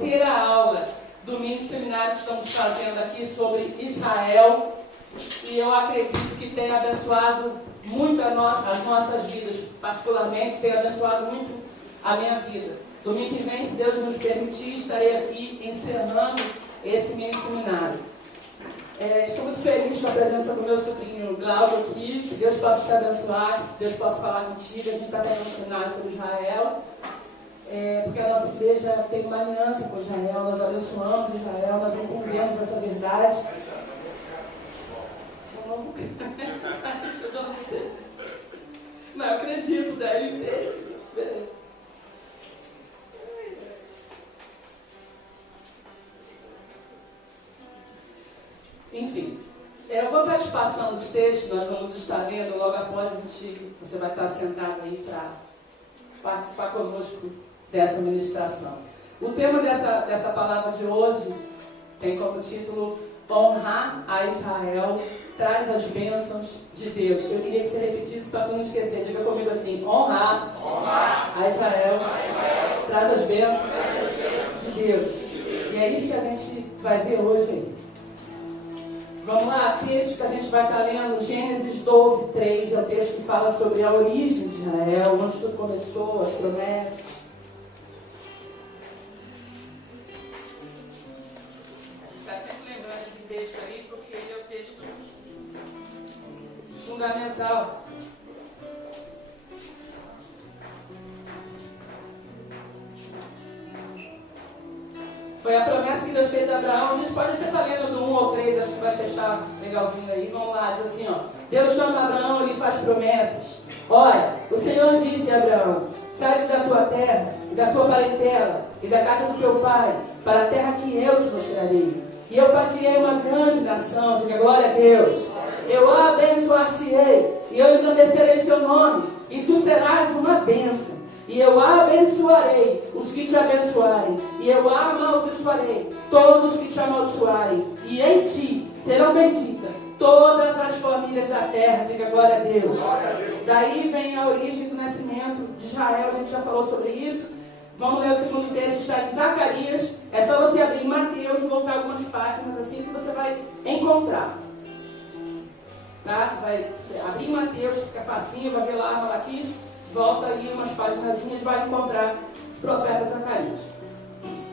terceira aula do mini seminário que estamos fazendo aqui sobre Israel. E eu acredito que tem abençoado muito as nossas vidas, particularmente tem abençoado muito a minha vida. Domingo que vem, se Deus nos permitir, estarei aqui encerrando esse mini seminário. Estou muito feliz com a presença do meu sobrinho Glauco aqui. Que Deus possa te abençoar, que Deus possa falar contigo. A gente está fazendo um seminário sobre Israel, porque a nossa igreja tem uma aliança com Israel. Nós abençoamos Israel, nós entendemos essa verdade. Eu não sei. Mas eu acredito, né? Ele entende. Enfim, eu vou estar te passando os textos, nós vamos estar lendo logo após você vai estar sentado aí para participar conosco dessa ministração. O tema dessa palavra de hoje tem como título Honrar a Israel traz as bênçãos de Deus. Eu queria que você repetisse para tu não esquecer. Diga comigo assim: honrar a Israel traz as bênçãos de Deus. E é isso que a gente vai ver hoje aí. Vamos lá, texto que a gente vai estar lendo, Gênesis 12, 3, é o texto que fala sobre a origem de Israel, onde tudo começou, as promessas. Está sempre lembrando esse texto aí, porque ele é o texto fundamental. Foi a promessa que Deus fez a Abraão. A gente pode até estar lendo do 1 ao 3, acho que vai fechar legalzinho aí. Vamos lá, diz assim, ó. Deus chama Abraão e lhe faz promessas. Olha, o Senhor disse a Abraão: sai da tua terra, e da tua parentela, e da casa do teu pai, para a terra que eu te mostrarei. E eu far-te-ei uma grande nação, diga glória a Deus. Eu abençoar-te-ei, e eu engrandecerei seu nome, e tu serás uma bênção. E eu abençoarei os que te abençoarem, e eu amaldiçoarei todos os que te amaldiçoarem, e em ti serão benditas todas as famílias da terra. Diga glória a Deus. Daí vem a origem do nascimento de Israel, a gente já falou sobre isso. Vamos ler o segundo texto, está em Zacarias. É só você abrir em Mateus e voltar algumas páginas assim que você vai encontrar. Tá? Você vai abrir em Mateus, que fica facinho, vai ver lá Malaquias. Volta aí umas paginazinhas, vai encontrar o profeta Zacarias.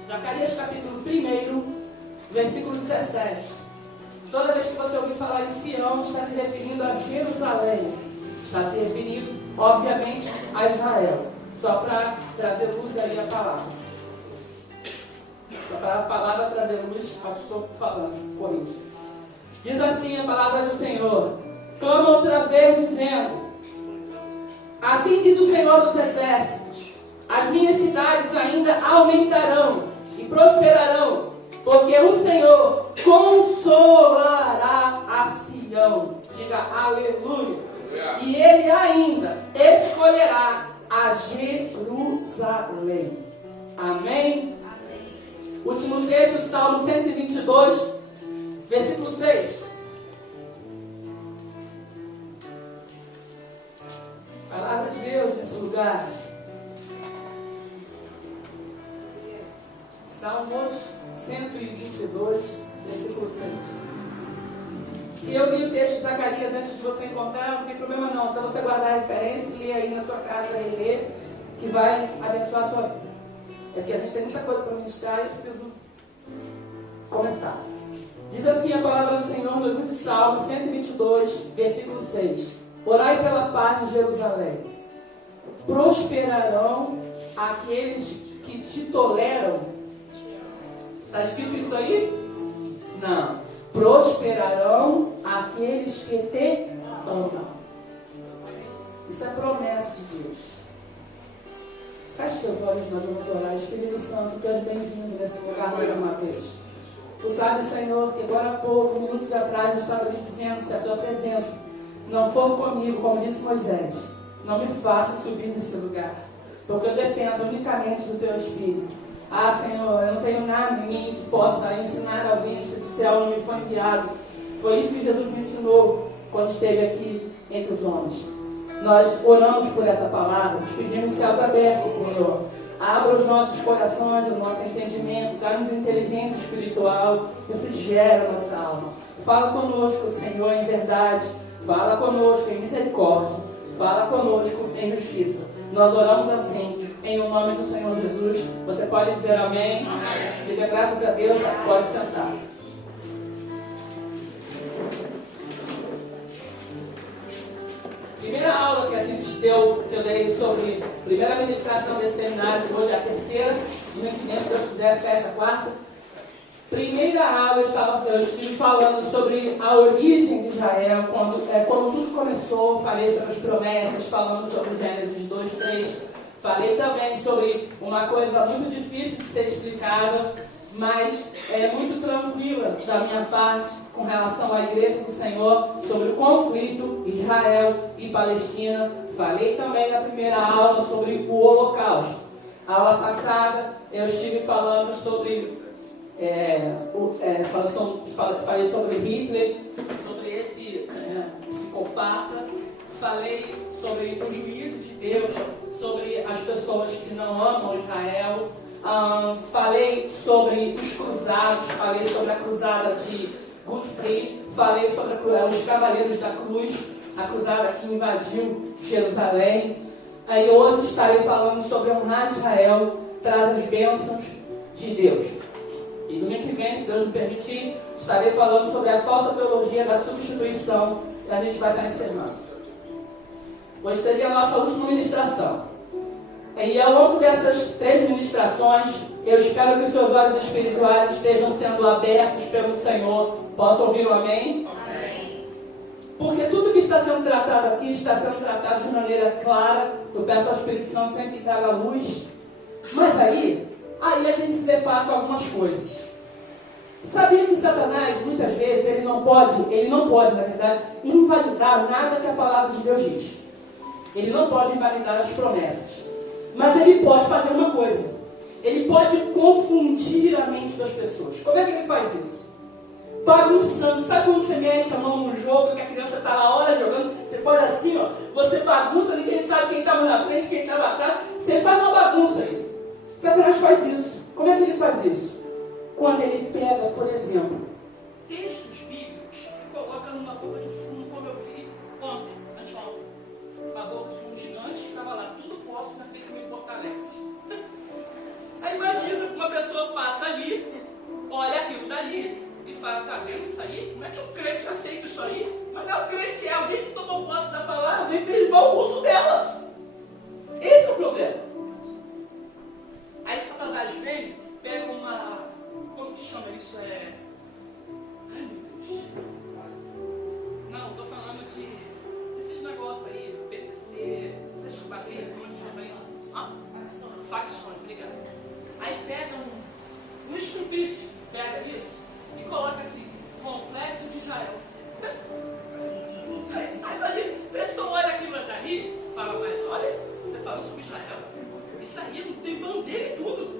Zacarias capítulo 1, versículo 17. Toda vez que você ouvir falar em Sião, está se referindo a Jerusalém. Está se referindo, obviamente, a Israel. Só para trazer luz aí a palavra. Só para a palavra trazer luz ao que estou falando, por isso. Diz assim a palavra do Senhor. Clama outra vez dizendo: assim diz o Senhor dos Exércitos: as minhas cidades ainda aumentarão e prosperarão, porque o Senhor consolará a Sião. Diga aleluia. E Ele ainda escolherá a Jerusalém. Amém? Último texto, Salmo 122, versículo 6. Palavra de Deus nesse lugar. Salmos 122, versículo 6. Se eu li o texto de Zacarias antes de você encontrar, não tem problema não. Só você guardar a referência e ler aí na sua casa e ler, que vai abençoar a sua vida. É porque a gente tem muita coisa para ministrar e eu preciso começar. Diz assim a palavra do Senhor no livro de Salmo 122, versículo 6. Orai pela paz de Jerusalém. Prosperarão aqueles que te toleram. Está escrito isso aí? Não. Prosperarão aqueles que te amam. Isso é promessa de Deus. Feche seus olhos, nós vamos orar. Espírito Santo, tu és bem-vindo nesse lugar mais uma vez. Tu sabes, Senhor, que agora há pouco, minutos atrás, eu estava lhe dizendo: se a tua presença não for comigo, como disse Moisés, não me faça subir desse lugar, porque eu dependo unicamente do teu Espírito. Ah, Senhor, eu não tenho nada em mim que possa ensinar alguém se do céu não me foi enviado. Foi isso que Jesus me ensinou quando esteve aqui entre os homens. Nós oramos por essa palavra, te pedimos céus abertos, Senhor, Abra os nossos corações, o nosso entendimento, dá-nos inteligência espiritual, refrigera a nossa alma. Fala conosco, Senhor, em verdade. Fala conosco em misericórdia. Fala conosco em justiça. Nós oramos assim, em o nome do Senhor Jesus. Você pode dizer amém? Amém. Diga graças a Deus, pode sentar. Primeira aula que a gente deu, que eu dei sobre a primeira ministração desse seminário, hoje é a terceira, e no que vem, se Deus quiser, fecha a quarta. Primeira aula eu estive falando sobre a origem de Israel, quando tudo começou. Falei sobre as promessas, falando sobre Gênesis 2, 3. Falei também sobre uma coisa muito difícil de ser explicada, mas é muito tranquila da minha parte com relação à Igreja do Senhor, sobre o conflito Israel e Palestina. Falei também na primeira aula sobre o Holocausto. A aula passada eu estive falando sobre falei sobre Hitler, sobre esse psicopata. Falei sobre o juízo de Deus, sobre as pessoas que não amam Israel. Falei sobre os cruzados, falei sobre a cruzada de Godfrey, falei sobre os Cavaleiros da Cruz, a cruzada que invadiu Jerusalém. Aí hoje estarei falando sobre honrar Israel, traz as bênçãos de Deus. E domingo que vem, se Deus me permitir, estarei falando sobre a falsa teologia da substituição, e a gente vai estar encerrando. Hoje seria a nossa última ministração. E ao longo dessas 3 ministrações, eu espero que os seus olhos espirituais estejam sendo abertos pelo Senhor. Posso ouvir o amém? Amém. Porque tudo que está sendo tratado aqui está sendo tratado de maneira clara. Eu peço ao Espírito Santo sempre que traga luz. Mas aí a gente se depara com algumas coisas. Sabia que Satanás, muitas vezes, ele não pode, na verdade, invalidar nada que a palavra de Deus diz. Ele não pode invalidar as promessas. Mas ele pode fazer uma coisa. Ele pode confundir a mente das pessoas. Como é que ele faz isso? Bagunçando. Sabe quando você mexe a mão no jogo, que a criança está lá horas jogando? Você faz assim, ó. Você bagunça, ninguém sabe quem estava na frente, quem estava atrás. Você faz uma bagunça aí. Satanás faz isso. Como é que ele faz isso? Quando ele pega, por exemplo, textos bíblicos e coloca numa boca de fumo, como eu vi ontem, anteontem. Uma boca de fumo gigante, estava lá, tudo posso naquele que me fortalece. Aí imagina que uma pessoa passa ali, olha aquilo dali e fala, tá vendo isso aí? Como é que um crente aceita isso aí? Mas não é o crente, é alguém que tomou posse da palavra, alguém que fez mau uso dela. Esse é o problema. Aí Satanás vem, pega uma... Como que chama isso? Ai, meu Deus. Não, estou falando de... Esses negócios aí, PCC, essas barreiras, como que chama isso? Facções, obrigado. Aí pega um esculpício, pega isso e coloca assim, Complexo de Israel. Aí imagina, a pessoa olha aquilo dali, fala, mas olha, você falou sobre Israel. Isso aí não tem bandeira e tudo.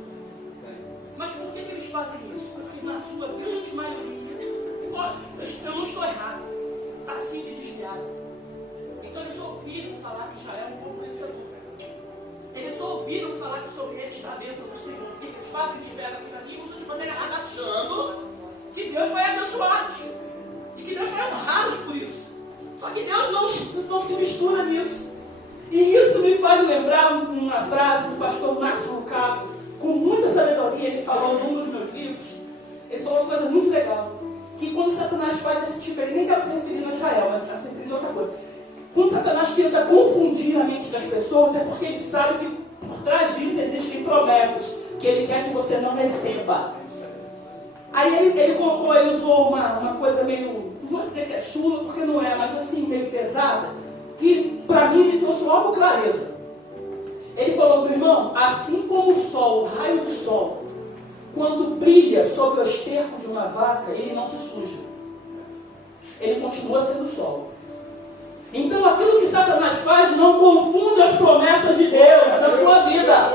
Mas por que eles fazem isso? Porque na sua grande maioria, eu não estou errado, está assim de desviado. Então eles ouviram falar que Israel é um povo vencedor. Eles ouviram falar que sobre eles está a bênção do Senhor. O que eles fazem? Eles pegam aquilo ali e usam de maneira errada, achando que Deus vai abençoá-los. E que Deus vai honrá-los por isso. Só que Deus não se mistura nisso. E isso me faz lembrar uma frase do pastor Márcio Lucavo, com muita sabedoria. Ele falou num dos meus livros. Ele falou uma coisa muito legal. Que quando Satanás faz esse tipo, ele nem quer se referir a Israel, mas está se referindo a outra coisa. Quando Satanás tenta confundir a mente das pessoas, é porque ele sabe que por trás disso existem promessas que ele quer que você não receba. Aí ele usou uma coisa meio, não vou dizer que é chula, porque não é, mas assim, meio pesada, que para mim me trouxe logo clareza. Ele falou, meu irmão, assim como o sol, o raio do sol, quando brilha sobre o esterco de uma vaca, ele não se suja. Ele continua sendo sol. Então aquilo que Satanás faz não confunde as promessas de Deus na sua vida.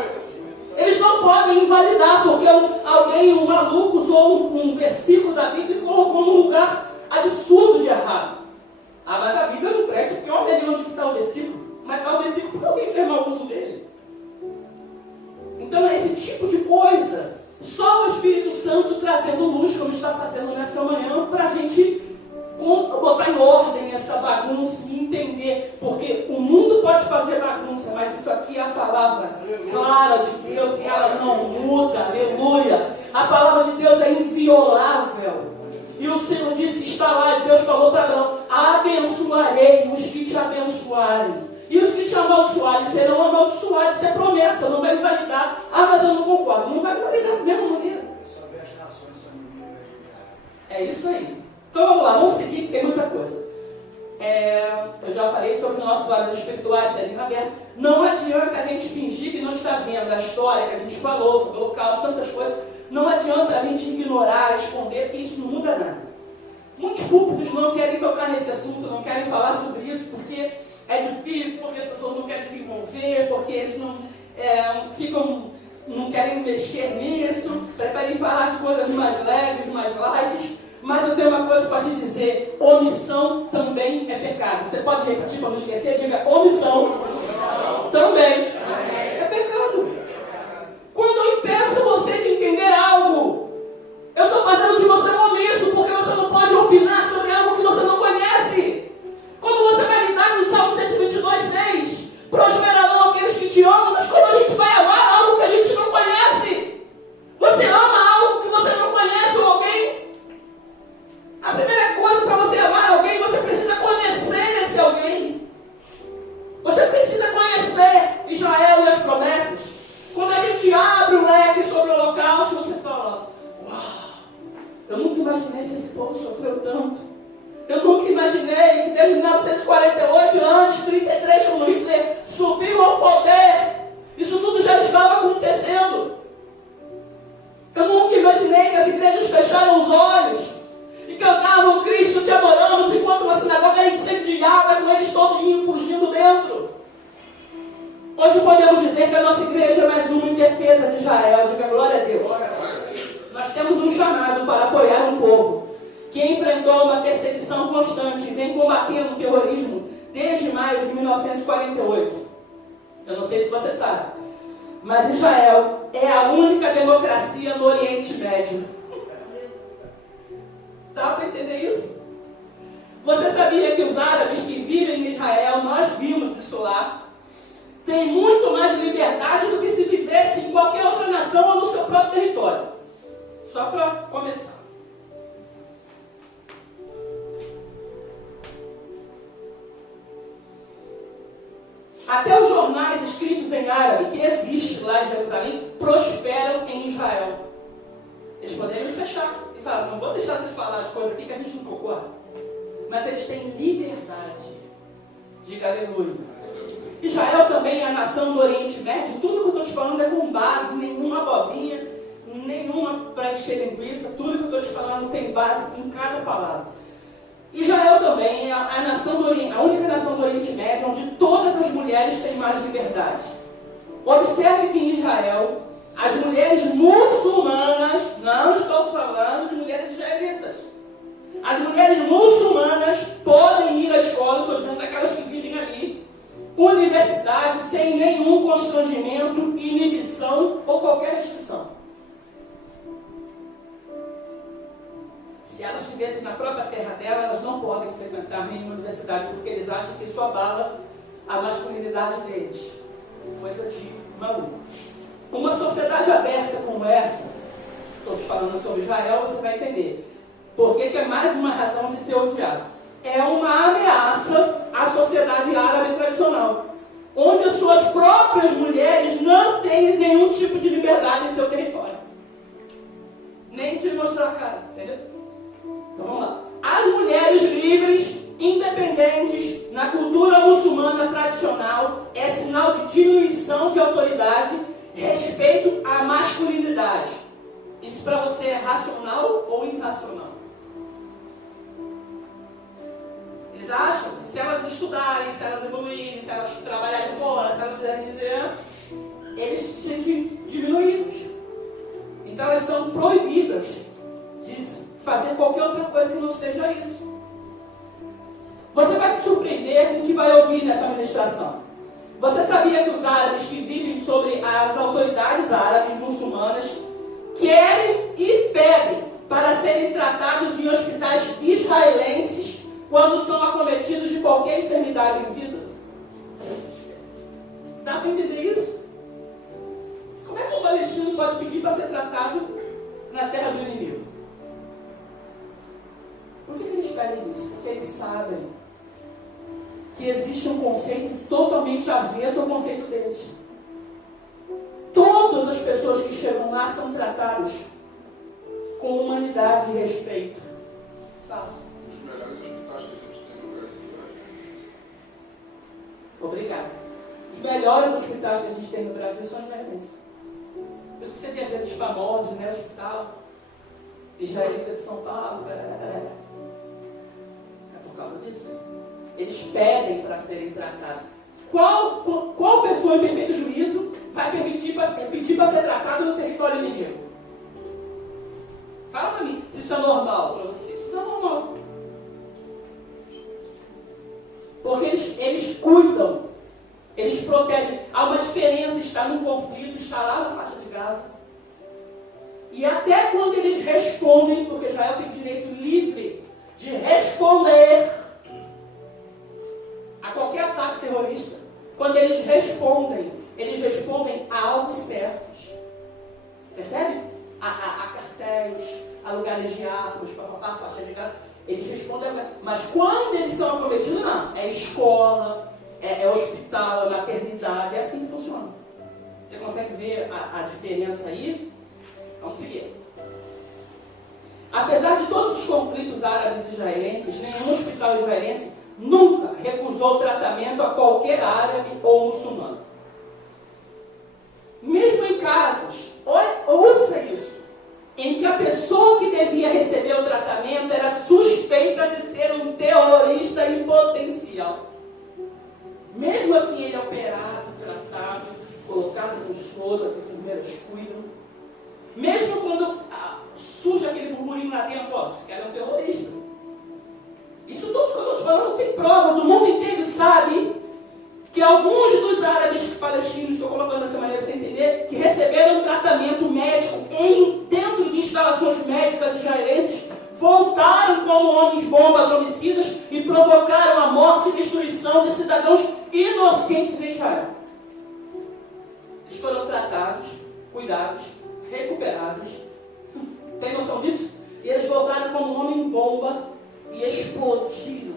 Eles não podem invalidar, porque alguém, um maluco, usou um versículo da Bíblia e colocou num lugar absurdo de errado. Ah, mas a Bíblia não presta, porque olha ali onde está o versículo. Mas está o versículo porque alguém fez mau uso dele. Então é esse tipo de coisa. Só o Espírito Santo trazendo luz, como está fazendo nessa manhã, para a gente botar em ordem essa bagunça e entender. Porque o mundo pode fazer bagunça, mas isso aqui é a palavra clara de Deus e ela não muda. Aleluia! A palavra de Deus é inviolável. E o Senhor disse, está lá, e Deus falou para Abraão, abençoarei os que te abençoarem. E os que te amaldiçoarem serão amaldiçoados. Isso é promessa, não vai invalidar. Ah, mas eu não concordo. Não vai invalidar da mesma maneira. É isso aí. Então vamos lá, vamos seguir, que tem muita coisa. Eu já falei sobre os nossos olhos espirituais serem abertos. Não adianta a gente fingir que não está vendo a história que a gente falou sobre o holocausto, tantas coisas. Não adianta a gente ignorar, esconder, porque isso não muda nada. Muitos púlpitos não querem tocar nesse assunto, não querem falar sobre isso, porque é difícil, porque as pessoas não querem se envolver, porque eles não querem mexer nisso, preferem falar de coisas mais leves, mais light. Mas eu tenho uma coisa para te dizer, omissão também é pecado. Você pode repetir para não esquecer? Diga, omissão também é pecado. Quando eu impeço você de entender algo, eu estou fazendo de você um omisso, porque você não pode opinar sobre algo que você não conhece. Como você vai lidar com o Salmo 122:6? Prosperarão aqueles que te amam, mas como a gente vai amar algo que a gente não conhece? Você ama algo que você não conhece ou alguém? A primeira coisa para você amar alguém, você precisa conhecer esse alguém. Você precisa conhecer Israel e as promessas. Quando a gente abre o leque sobre o holocausto, você fala, uau, eu nunca imaginei que esse povo sofreu tanto. Eu nunca imaginei que desde 1948, antes de 1933, quando Hitler subiu ao poder, isso tudo já estava acontecendo. Eu nunca imaginei que as igrejas fecharam os olhos e cantavam Cristo te adoramos, enquanto uma sinagoga era incendiada com eles todos fugindo dentro. Hoje podemos dizer que a nossa igreja é mais uma em defesa de Israel. Diga glória a Deus. Nós temos um chamado para apoiar um povo que enfrentou uma perseguição constante e vem combatendo o terrorismo desde maio de 1948. Eu não sei se você sabe, mas Israel é a única democracia no Oriente Médio. Dá para entender isso? Você sabia que os árabes que vivem em Israel, nós vimos isso lá, têm muito mais liberdade do que se vivesse em qualquer outra nação ou no seu próprio território? Só para começar. Até os jornais escritos em árabe, que existem lá em Jerusalém, prosperam em Israel. Eles poderiam fechar e falar, não vou deixar vocês falar as coisas aqui que a gente não concorda. Mas eles têm liberdade. Diga aleluia. Israel também é a nação do Oriente Médio. Tudo que eu estou te falando é com base, nenhuma bobinha, nenhuma para encher linguiça. Tudo que eu estou te falando tem base em cada palavra. Israel também é a nação do Oriente, a única nação do Oriente Médio onde todas as mulheres têm mais liberdade. Observe que em Israel, as mulheres muçulmanas, não estou falando de mulheres israelitas, as mulheres muçulmanas podem ir à escola, estou dizendo daquelas que vivem ali, universidade, sem nenhum constrangimento, inibição ou qualquer restrição. Se elas vivessem na própria terra dela, elas não podem frequentar nenhuma universidade, porque eles acham que isso abala a masculinidade deles. Coisa de maluco. Uma sociedade aberta como essa, estou te falando sobre Israel, você vai entender. Por que é mais uma razão de ser odiado? É uma ameaça à sociedade árabe tradicional, onde as suas próprias mulheres não têm nenhum tipo de liberdade em seu território. Nem de mostrar a cara, entendeu? Então vamos lá. As mulheres livres, independentes, na cultura muçulmana tradicional, é sinal de diminuição de autoridade, respeito à masculinidade. Isso para você é racional ou irracional? Eles acham que se elas estudarem, se elas evoluírem, se elas trabalharem fora, se elas fizerem dizer, eles se sentem diminuídos. Então elas são proibidas de fazer qualquer outra coisa que não seja isso. Você vai se surpreender com o que vai ouvir nessa ministração. Você sabia que os árabes que vivem sobre as autoridades árabes muçulmanas querem e pedem para serem tratados em hospitais israelenses quando são acometidos de qualquer enfermidade em vida? Dá para entender isso? Como é que um palestino pode pedir para ser tratado na terra do inimigo? Por que eles pedem isso? Porque eles sabem que existe um conceito totalmente avesso ao conceito deles. Todas as pessoas que chegam lá são tratadas com humanidade e respeito. Sabe? Os melhores hospitais que a gente tem no Brasil. Obrigada. Os melhores hospitais que a gente tem no Brasil são israelenses. Por isso que você vê às vezes famosos, né? Hospital israelita de São Paulo. É por causa disso. Eles pedem para serem tratados. Qual pessoa em perfeito juízo vai pedir para ser tratado no território inimigo? Fala para mim se isso é normal para você. Isso não é normal. Porque eles cuidam, eles protegem. Há uma diferença, está num conflito, está lá na faixa de Gaza. E até quando eles respondem, porque Israel tem direito livre de responder a qualquer ataque terrorista, quando eles respondem a alvos certos. Percebe? A cartéis, a lugares de armas, a faixa de Gaza. Eles respondem, mas quando eles são acometidos, não. É escola, é hospital, é maternidade, é assim que funciona. Você consegue ver a diferença aí? Vamos seguir. Apesar de todos os conflitos árabes e israelenses, nenhum hospital israelense nunca recusou tratamento a qualquer árabe ou muçulmano. Mesmo em casos, ouça isso, em que a pessoa que devia receber o tratamento era suspeita de ser um terrorista em potencial. Mesmo assim, ele é operado, tratado, colocado no soro, as enfermeiras cuidam. Mesmo quando surge aquele burburinho lá dentro, ó, esse cara é um terrorista. Isso tudo que eu estou te falando tem provas, o mundo inteiro sabe que alguns dos árabes palestinos, estou colocando dessa maneira para você entender, que receberam tratamento médico dentro de instalações médicas israelenses, voltaram como homens-bombas homicidas e provocaram a morte e destruição de cidadãos inocentes em Israel. Eles foram tratados, cuidados, recuperados. Tem noção disso? E eles voltaram como homem-bomba e explodiram,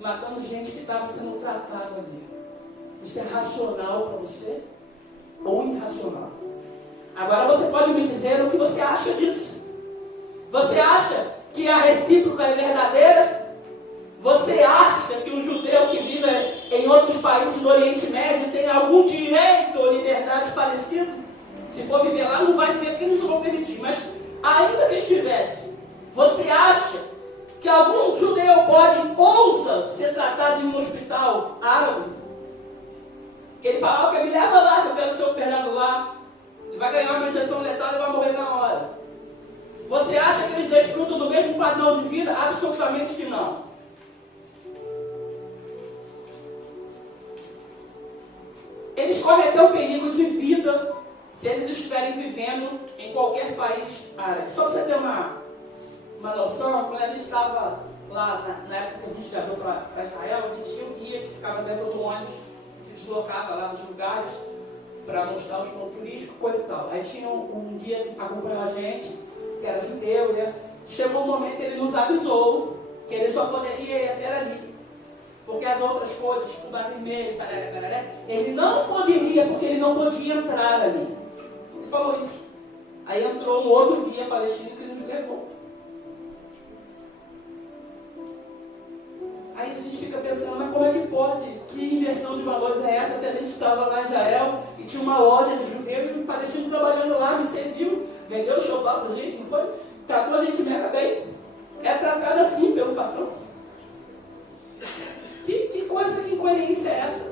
matando gente que estava sendo tratada ali. Isso é racional para você ou irracional? Agora você pode me dizer o que você acha disso. Você acha que a recíproca é verdadeira? Você acha que um judeu que vive em outros países do Oriente Médio tem algum direito ou liberdade parecido? Se for viver lá, não vai viver porque eles não vão permitir. Mas ainda que estivesse, você acha que algum judeu ousa ser tratado em um hospital árabe? Que ele fala, que me leva lá, que eu quero ser operado lá. Ele vai ganhar uma injeção letal e vai morrer na hora. Você acha que eles desfrutam do mesmo padrão de vida? Absolutamente que não. Eles correm até o perigo de vida se eles estiverem vivendo em qualquer país árabe. Só para você ter uma noção, quando a gente estava lá, na época que a gente viajou para Israel, a gente tinha um guia que ficava dentro do ônibus, se deslocava lá nos lugares para mostrar os pontos turísticos, coisa e tal. Aí tinha um guia que acompanhou a gente, que era judeu, né? Chegou um momento que ele nos avisou que ele só poderia ir até ali, porque as outras coisas, Cuba Vermelho, ele não poderia, porque ele não podia entrar ali. Ele falou isso. Aí entrou um outro guia palestino que nos levou. Aí a gente fica pensando, mas como é que pode? Que inversão de valores é essa se a gente estava lá em Israel e tinha uma loja de judeu e um palestino trabalhando lá, me serviu, vendeu o chocolate pra gente, não foi? Tratou a gente mega bem. É tratado assim pelo patrão. Que coisa, que incoerência é essa?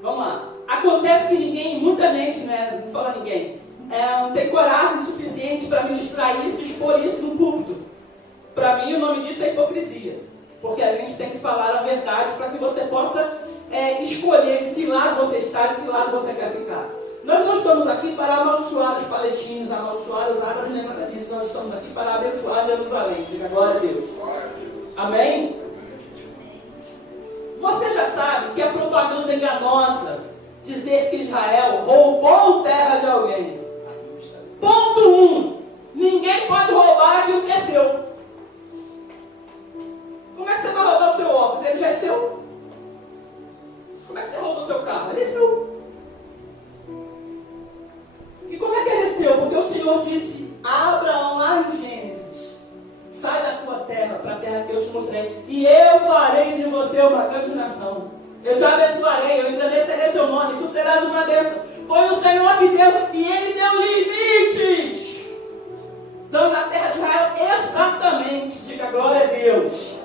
Vamos lá. Acontece que muita gente, né, não fala ninguém, não tem coragem suficiente para ministrar isso e expor isso no púlpito. Para mim, o nome disso é hipocrisia. Porque a gente tem que falar a verdade para que você possa escolher de que lado você está, de que lado você quer ficar. Nós não estamos aqui para amaldiçoar os palestinos, amaldiçoar os árabes, nem nada disso. Nós estamos aqui para abençoar Jerusalém. Diga glória a Deus. Amém? Você já sabe que é propaganda enganosa dizer que Israel roubou terra de alguém. Ponto 1. Ninguém pode roubar aquilo que é seu. Como é que você vai roubar o seu óculos? Ele já é seu. Como é que você rouba o seu carro? Ele é seu. E como é que ele é seu? Porque o Senhor disse a Abraão lá em Gênesis: sai da tua terra para a terra que eu te mostrei, e eu farei de você uma grande nação. Eu te abençoarei, eu engrandecerei seu nome, tu serás uma bênção. Foi o Senhor que deu, e Ele deu limites, dando a terra de Israel exatamente. Diga glória a Deus.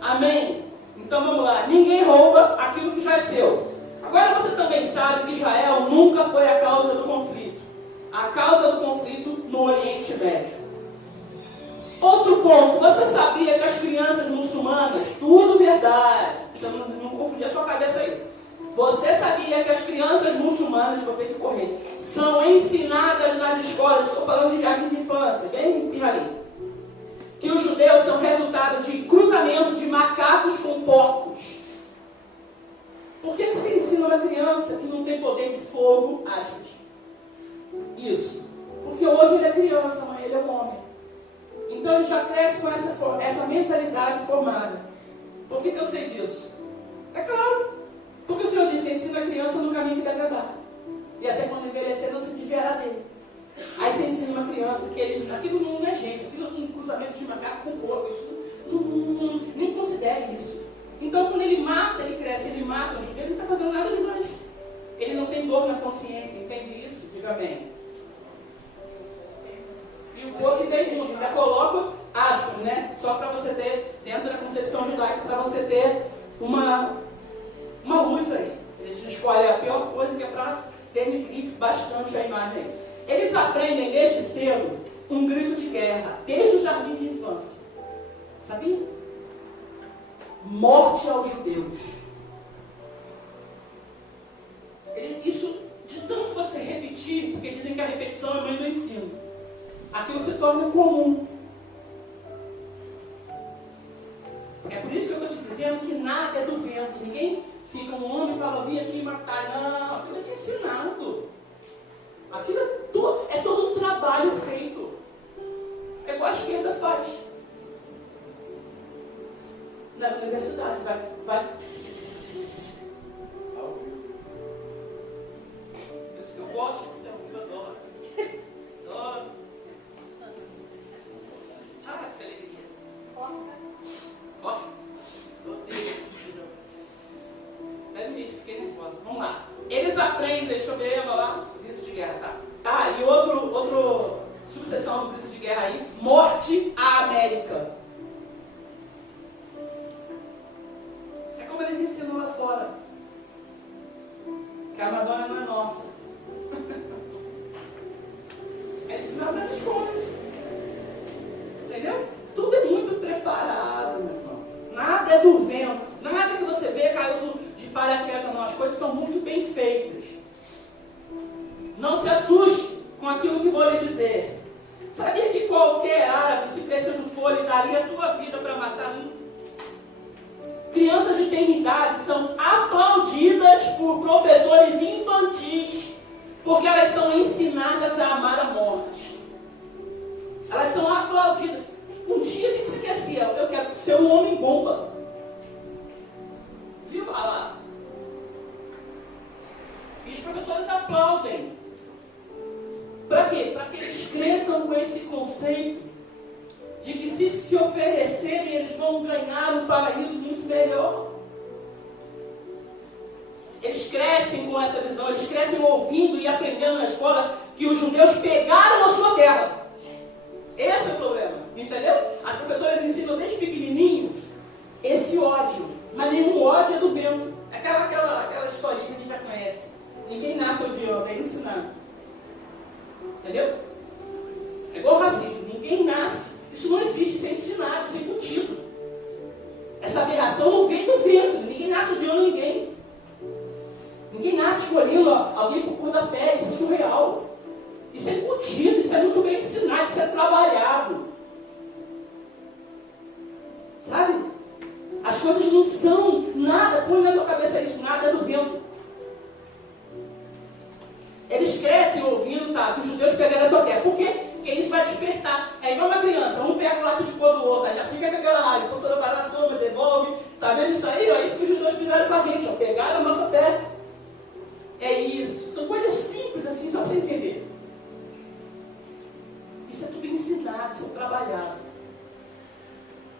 Amém? Então vamos lá. Ninguém rouba aquilo que já é seu. Agora você também sabe que Israel nunca foi a causa do conflito. A causa do conflito no Oriente Médio. Outro ponto, você sabia que as crianças muçulmanas, tudo verdade, você não confundir a sua cabeça aí. Você sabia que as crianças muçulmanas, vou ter que correr, são ensinadas nas escolas, estou falando de jardim de infância, bem pirralhinho, que os judeus são resultado de cruzamento de macacos com porcos. Por que você ensina uma criança que não tem poder de fogo, aspas? Isso. Porque hoje ele é criança, mas ele é um homem. Então ele já cresce com essa mentalidade formada. Por que eu sei disso? É claro. Porque o Senhor disse: ensina a criança no caminho que deve andar. E até quando envelhecer não se desviará dele. Aí você ensina uma criança que aquilo não é gente, aquilo é um cruzamento de macaco com porco. Isso nem considere isso. Então quando ele mata, ele cresce, ele mata um judeu, ele não está fazendo nada demais. Ele não tem dor na consciência, entende isso? Diga amém. E o porco vem muito, ainda coloco aspas, né? Só para você ter, dentro da concepção judaica, para você ter uma luz aí. Eles escolhem a pior coisa, que é para denigrir bastante a imagem aí. Eles aprendem desde cedo um grito de guerra, desde o jardim de infância. Sabia? Morte aos judeus. Isso, de tanto você repetir, porque dizem que a repetição é mãe do ensino, aquilo se torna comum. É por isso que eu estou te dizendo que nada é do vento. Ninguém fica um homem e fala: vim aqui matar. Não, aquilo é ensinado. Aquilo é todo um trabalho feito. É igual a esquerda faz. Nas universidades, vai. Por isso que eu gosto de ser um, eu adoro. Adoro. Ah, que alegria. Ó, odeio. Fiquei nervosa. Vamos lá. Eles aprendem, deixa eu ver, lá, grito de guerra, tá? Ah, e outro sucessão do grito de guerra aí: morte à América. É como eles ensinam lá fora, que a Amazônia não é nossa. É ensinado nas escolas. Entendeu? Tudo é muito preparado, meu irmão. Nada é do vento. Nada que você vê caiu de paraquedas, não. As coisas são muito bem feitas. Não se assuste com aquilo que vou lhe dizer. Sabia que qualquer árabe, se preciso for, lhe daria a tua vida para matar um? Crianças de tenridade são aplaudidas por professores infantis, porque elas são ensinadas a amar a morte. Elas são aplaudidas. Um dia, o que você quer ser? Eu quero ser um homem bomba. Viu lá? E os professores aplaudem. Para quê? Para que eles cresçam com esse conceito de que se oferecerem, eles vão ganhar um paraíso muito melhor. Eles crescem com essa visão, eles crescem ouvindo e aprendendo na escola que os judeus pegaram a sua terra. Esse é o problema, entendeu? As professoras ensinam desde pequenininho esse ódio, mas nenhum ódio é do vento. Aquela historinha que a gente já conhece. Ninguém nasce odiando, é ensinado. Entendeu? É igual racismo, ninguém nasce. Isso não existe, isso é ensinado, isso é incutido. Essa aberração não vem do vento, ninguém nasce odiando ninguém. ensino, isso é muito bem ensinado, isso é trabalhado. Sabe? As coisas não são nada, põe na tua cabeça isso, nada é do vento. Eles crescem ouvindo, tá, que os judeus pegaram essa terra. Por quê? Porque isso vai despertar. É igual uma criança, um pega o lápis de cor do outro, aí já fica com aquela raiva, o professor vai lá, toma, devolve. Tá vendo isso aí? Ó, é isso que os judeus fizeram com a gente, ó, pegaram a nossa terra. É isso. São coisas simples assim, só para você entender. Isso é tudo ensinado, isso é trabalhado.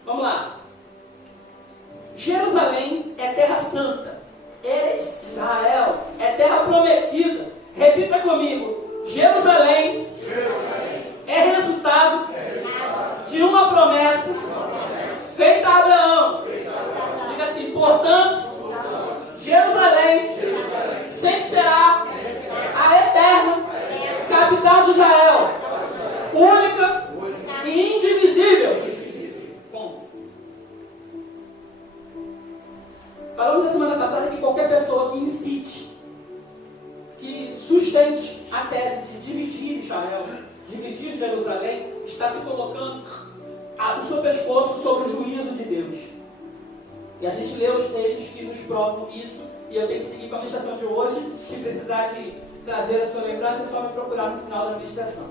Vamos lá. Jerusalém é terra santa. Eres Israel é terra prometida. Repita comigo. Jerusalém é resultado de uma promessa feita a Abraão. Diga assim, portanto, Jerusalém sempre será a eterna capital de Israel, única e indivisível. Bom, falamos na semana passada que qualquer pessoa que incite, que sustente a tese de dividir Israel, dividir Jerusalém, está se colocando o seu pescoço sobre o juízo de Deus. E a gente lê os textos que nos provam isso, e eu tenho que seguir com a ministração de hoje. Se precisar de trazer a sua lembrança, é só me procurar no final da ministração.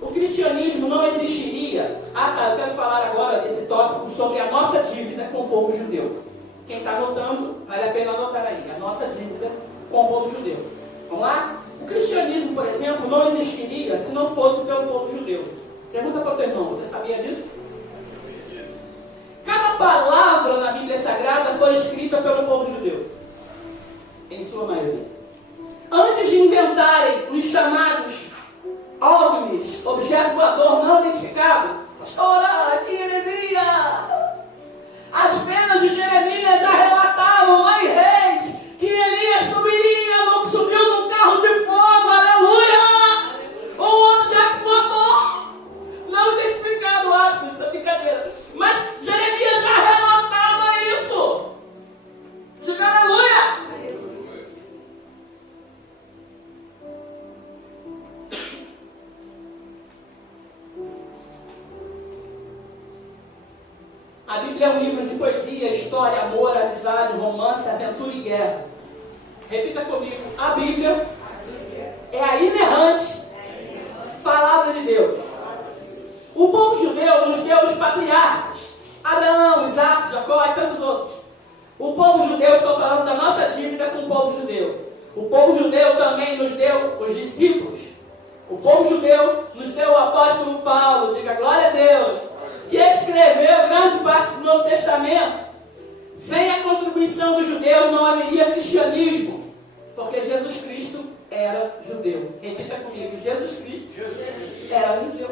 O cristianismo não existiria. Eu quero falar agora desse tópico sobre a nossa dívida com o povo judeu. Quem está anotando, vale a pena anotar aí, a nossa dívida com o povo judeu. Vamos lá? O cristianismo, por exemplo, não existiria se não fosse pelo povo judeu. Pergunta para o teu irmão, você sabia disso? Cada palavra na Bíblia Sagrada foi escrita pelo povo judeu, em sua maioria. Antes de inventarem os chamados OVNIs, objetos voador não identificado, pastora, que heresia! As penas de Jeremias já relatavam lá em Reis que Elias subiu num carro de fogo, aleluia! Um objeto voador não identificado, aspas, isso é brincadeira. Mas Jeremias já relatava isso. Diga aleluia! A Bíblia é um livro de poesia, história, amor, amizade, romance, aventura e guerra. Repita comigo. A Bíblia é a inerrante palavra de Deus. O povo judeu nos deu os patriarcas. Abraão, Isaac, Jacó e tantos outros. O povo judeu, estou falando da nossa dívida com o povo judeu. O povo judeu também nos deu os discípulos. O povo judeu nos deu o apóstolo Paulo, diga glória a Deus, que escreveu grande parte do Novo Testamento. Sem a contribuição dos judeus não haveria cristianismo, porque Jesus Cristo era judeu. Repita comigo, Jesus Cristo era judeu.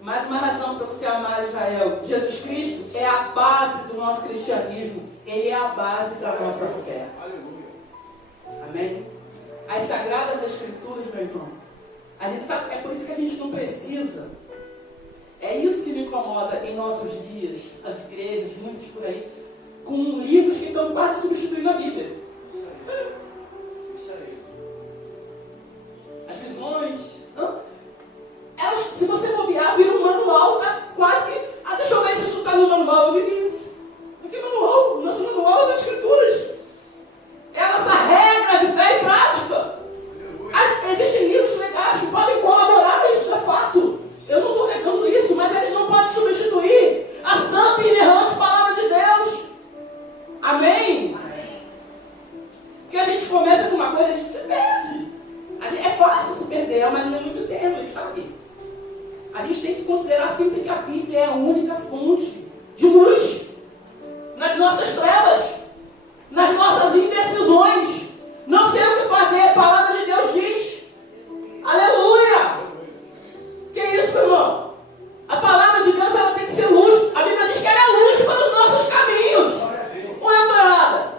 Mais uma razão para você amar Israel. Jesus Cristo é a base do nosso cristianismo. Ele é a base da nossa fé. Amém? As Sagradas Escrituras, meu irmão, a gente sabe, é por isso que a gente não precisa. É isso que me incomoda em nossos dias, as igrejas, muitos por aí, com livros que estão quase substituindo a Bíblia. Isso aí. As visões. Elas, se você bobear, vira um manual, tá quase que. Deixa eu ver se isso está no manual. Eu vivi isso. Porque manual, nosso manual é as Escrituras. É a nossa regra de fé e prática. Existem livros legais que podem colaborar, isso é fato. Eu não estou negando isso, mas eles não podem substituir a santa e inerrante palavra de Deus. Amém? Porque a gente começa com uma coisa e a gente se perde. É fácil se perder, é uma linha muito tênue, sabe? A gente tem que considerar sempre que a Bíblia é a única fonte de luz nas nossas trevas, nas nossas indecisões. Não sei o que fazer, a palavra de Deus diz. Aleluia! Que isso, meu irmão? A palavra de Deus, ela tem que ser luz. A Bíblia diz que ela é luz para os nossos caminhos. Ou é errada?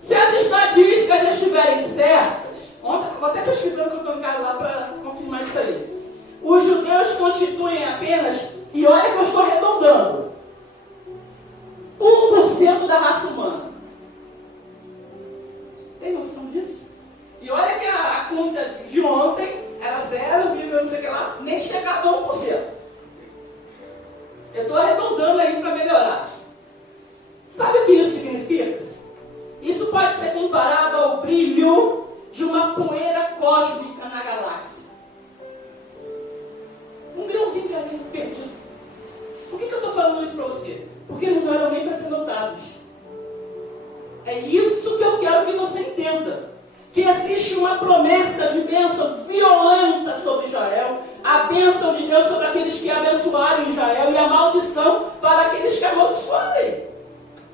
Se as estatísticas estiverem certas, ontem, vou até pesquisando que eu estou em casa lá para confirmar isso aí. Os judeus constituem apenas, e olha que eu estou arredondando, 1% da raça humana. Tem noção disso? E olha que a conta de homem nem chegava a 1%. Eu estou arredondando aí para melhorar. Sabe o que isso significa? Isso pode ser comparado ao brilho de uma poeira cósmica na galáxia. Um grãozinho de areia perdido. Por que eu estou falando isso para você? Porque eles não eram nem para ser notados. É isso que eu quero que você entenda. Que existe uma promessa de bênção violenta sobre Israel, a bênção de Deus sobre aqueles que abençoarem Israel e a maldição para aqueles que amaldiçoarem.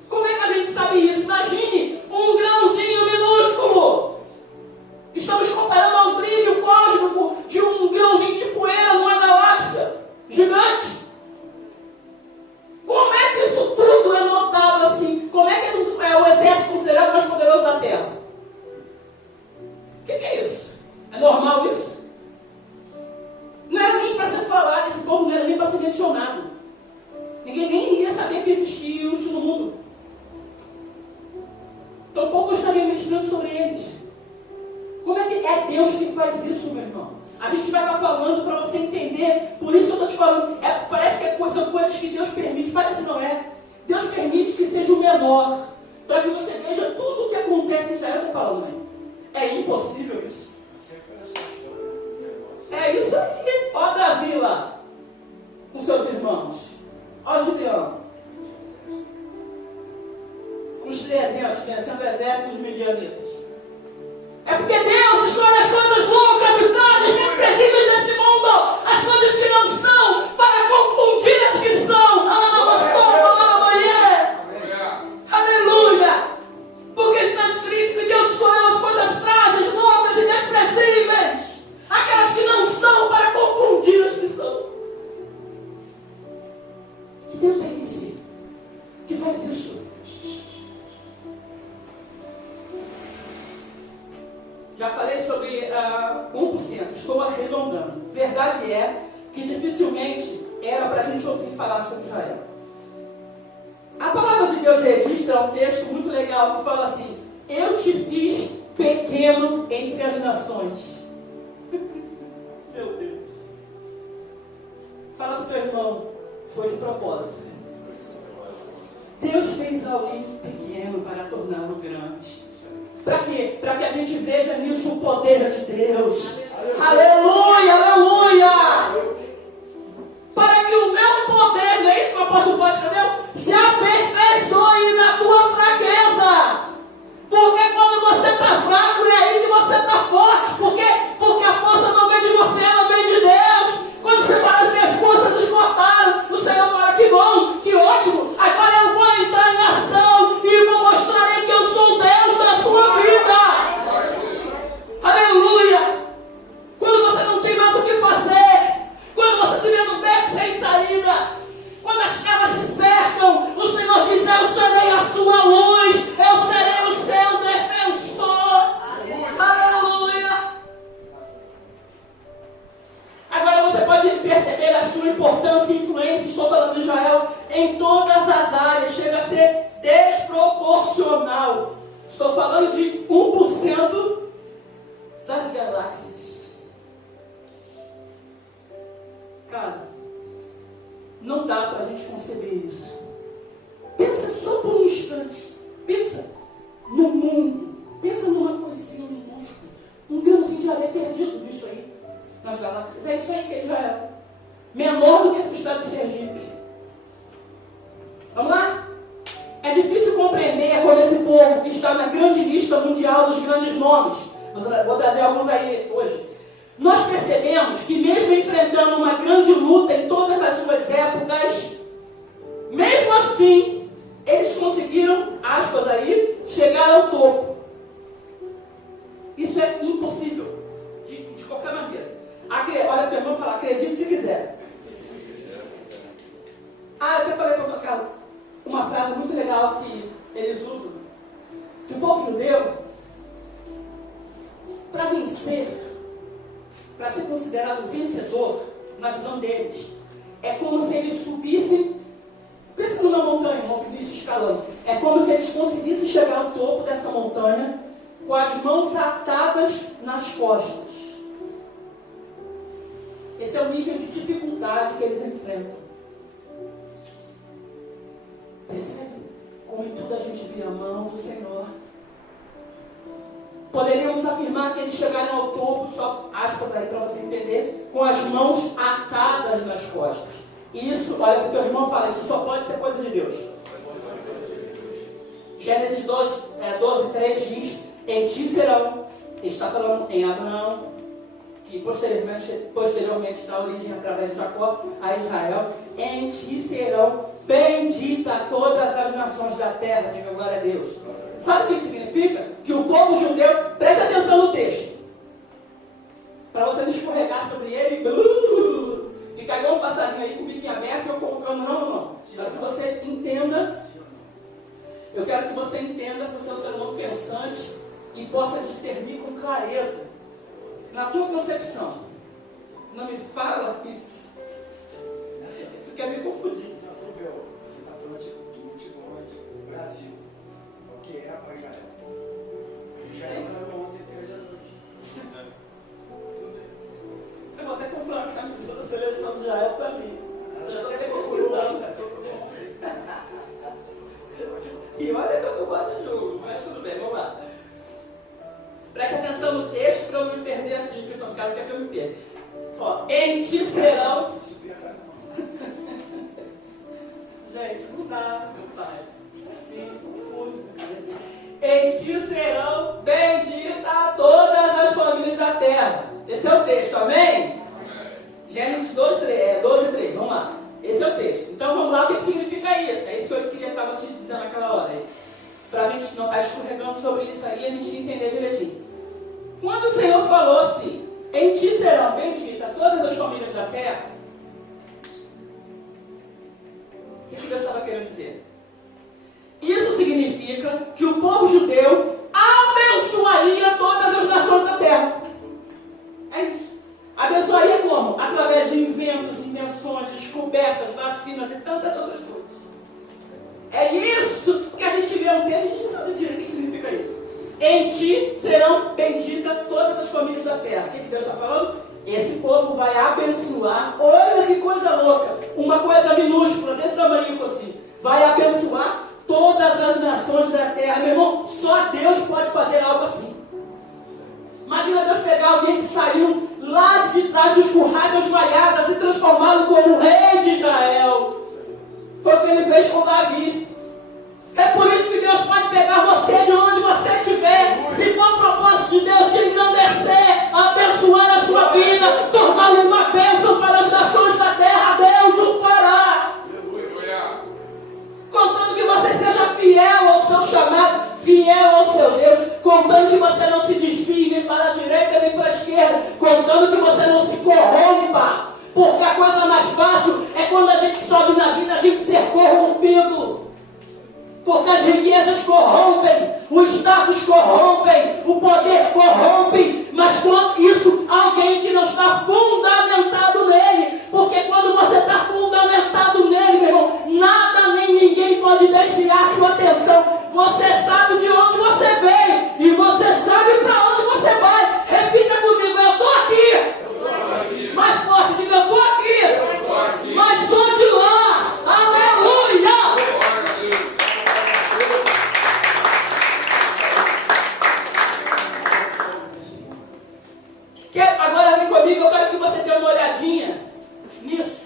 Como é que a gente sabe isso? Imagine um grãozinho minúsculo. Estamos comparando ao brilho cósmico de um grãozinho de poeira numa galáxia gigante. Como é que isso tudo é notado assim? Como é que é o exército considerado mais poderoso da Terra? O que é isso? É normal isso? Não era nem para ser falado, esse povo não era nem para ser mencionado. Ninguém nem ia saber que existia isso no mundo. Tampouco eu estaria ministrando sobre eles. Como é que é Deus que faz isso, meu irmão? A gente vai estar falando para você entender. Por isso que eu estou te falando. Parece que são coisas que Deus permite. Parece não é. Deus permite que seja o menor. Para que você veja tudo o que acontece em Israel. Você fala, mãe, é impossível isso. É isso aí. Ó Davi lá, com seus irmãos. Ó Gideão, com os 300, vencendo o exército dos midianitas. É porque Deus escolhe as coisas loucas e frágeis, desprezíveis desse mundo, as coisas que não são, para confundir as que são. Aleluia! Porque está escrito que Deus escolheu as coisas frágeis, loucas e desprezíveis, aquelas que não são, para confundir as que são. Que Deus é esse que faz isso? Já falei sobre 1%, estou arredondando. Verdade é que dificilmente era para a gente ouvir falar sobre Israel. A palavra de Deus registra um texto muito legal que fala assim: eu te fiz pequeno entre as nações. Meu Deus. Fala para o teu irmão, foi de propósito. Deus fez alguém pequeno para torná-lo grande. Para quê? Para que a gente veja nisso o poder de Deus. Aleluia, aleluia! Para que o meu poder, não é isso que o apóstolo Paulo escreveu? Se aperfeiçoe na tua fraqueza. Porque quando você está fraco, é aí que você está forte. Por quê? Porque a força não vem de você, ela vem de Deus. Quando você fala, as minhas forças esgotaram, o Senhor fala, que bom, que ótimo. Agora eu vou entrar em ação e vou mostrar que eu sou o Deus da sua vida. Aleluia. Quando você não tem mais o que fazer, quando você se vê no beco sem saída, quando as trevas se cercam, o Senhor diz, eu serei a sua luz, eu serei o seu defensor. Aleluia. Agora você pode perceber a sua importância e influência, estou falando de Israel, em todas as áreas, chega a ser desproporcional. Estou falando de 1% das galáxias. Cara, não dá para a gente conceber isso. Pensa só por um instante. Pensa no mundo. Pensa numa coisinha minúscula. Um grãozinho de areia perdido nisso aí, nas galáxias. É isso aí que é Israel. Menor do que o estado de Sergipe. Vamos lá? É difícil compreender como esse povo que está na grande lista mundial dos grandes nomes, vou trazer alguns aí hoje, nós percebemos que mesmo enfrentando uma grande luta em todas as suas épocas, mesmo assim, eles conseguiram, aspas aí, chegar ao topo. Isso é impossível, de qualquer maneira. Olha o teu irmão falar, acredite se quiser. Eu até falei para o Carlos uma frase muito legal que eles usam, que o povo judeu, para vencer, para ser considerado vencedor, na visão deles, é como se eles subissem, pensa numa montanha, um alpinista escalando, é como se eles conseguissem chegar ao topo dessa montanha com as mãos atadas nas costas. Esse é o nível de dificuldade que eles enfrentam. Percebe? Como em tudo a gente vê a mão do Senhor. Poderíamos afirmar que eles chegaram ao topo, só aspas aí para você entender, com as mãos atadas nas costas. Isso, olha para o teu irmão e fala, isso só pode ser coisa de Deus. Gênesis 12:3 diz, em ti serão, ele está falando em Abraão, que posteriormente dá origem através de Jacó a Israel, em ti serão benditas todas as nações da terra, diga glória a Deus. Sabe o que isso significa? Que o povo judeu, preste atenção no texto, para você não escorregar sobre ele e ficar igual um passarinho aí com o biquinho aberto e eu colocando, não. Para que você entenda, eu quero que você entenda que você é um ser humano pensante e possa discernir com clareza, na tua concepção. Não me fala isso. Tu quer me confundir. Você está falando de multidões do Brasil. O que é para Israel? Israel ganhou ontem 3-2. Eu vou até comprar uma camisa da seleção de Israel para mim. Ela Já estou já até até pesquisando. E olha que eu gosto de jogo, mas tudo bem, vamos lá. Preste atenção no texto para eu não me perder aqui, que eu não quero que eu me perca. Ó, em ti serão. Gente, não dá, meu pai. Assim, confunde. Em ti serão benditas todas as famílias da terra. Esse é o texto, amém? Gênesis 12:3, vamos lá. Esse é o texto. Então vamos lá, o que significa isso? É isso que eu queria estar te dizendo naquela hora. Para a gente não estar escorregando sobre isso aí, a gente entender direitinho. Quando o Senhor falou assim, em ti serão benditas todas as famílias da terra, o que Deus estava querendo dizer? Isso significa que o povo judeu abençoaria todas as nações da terra. É isso. Abençoaria como? Através de inventos, invenções, descobertas, vacinas e tantas outras coisas. É isso que a gente vê um texto, a gente não sabe direito o que significa isso. Em ti serão benditas todas as famílias da terra. O que Deus está falando? Esse povo vai abençoar, olha que coisa louca, uma coisa minúscula, desse tamanho assim, vai abençoar todas as nações da terra. Meu irmão, só Deus pode fazer algo assim. Imagina Deus pegar alguém que saiu lá de trás dos currais das malhadas e transformá-lo como rei de Israel. Foi o que ele fez com Davi. É por isso que Deus pode pegar você de onde você estiver. Se for o propósito de Deus te engrandecer, abençoar a sua vida, torná-lo uma bênção para as nações da terra, Deus o fará. Contando que você seja fiel ao seu chamado, fiel ao seu Deus, contando que você não se desvie nem para a direita nem para a esquerda, contando que você não se corrompa, porque a coisa mais fácil é quando a gente sobe na vida, a gente ser corrompido. Porque as riquezas corrompem, o status corrompem, o poder corrompe, mas quando isso, alguém que não está fundamentado nele, porque quando você está fundamentado nele, meu irmão, nada nem ninguém pode desviar a sua atenção. Você sabe de onde você veio e você sabe para onde você vai. Repita comigo, eu estou aqui. Mais forte, diga, eu estou aqui. Mas sou de lá. Aleluia. Agora vem comigo, eu quero que você dê uma olhadinha nisso.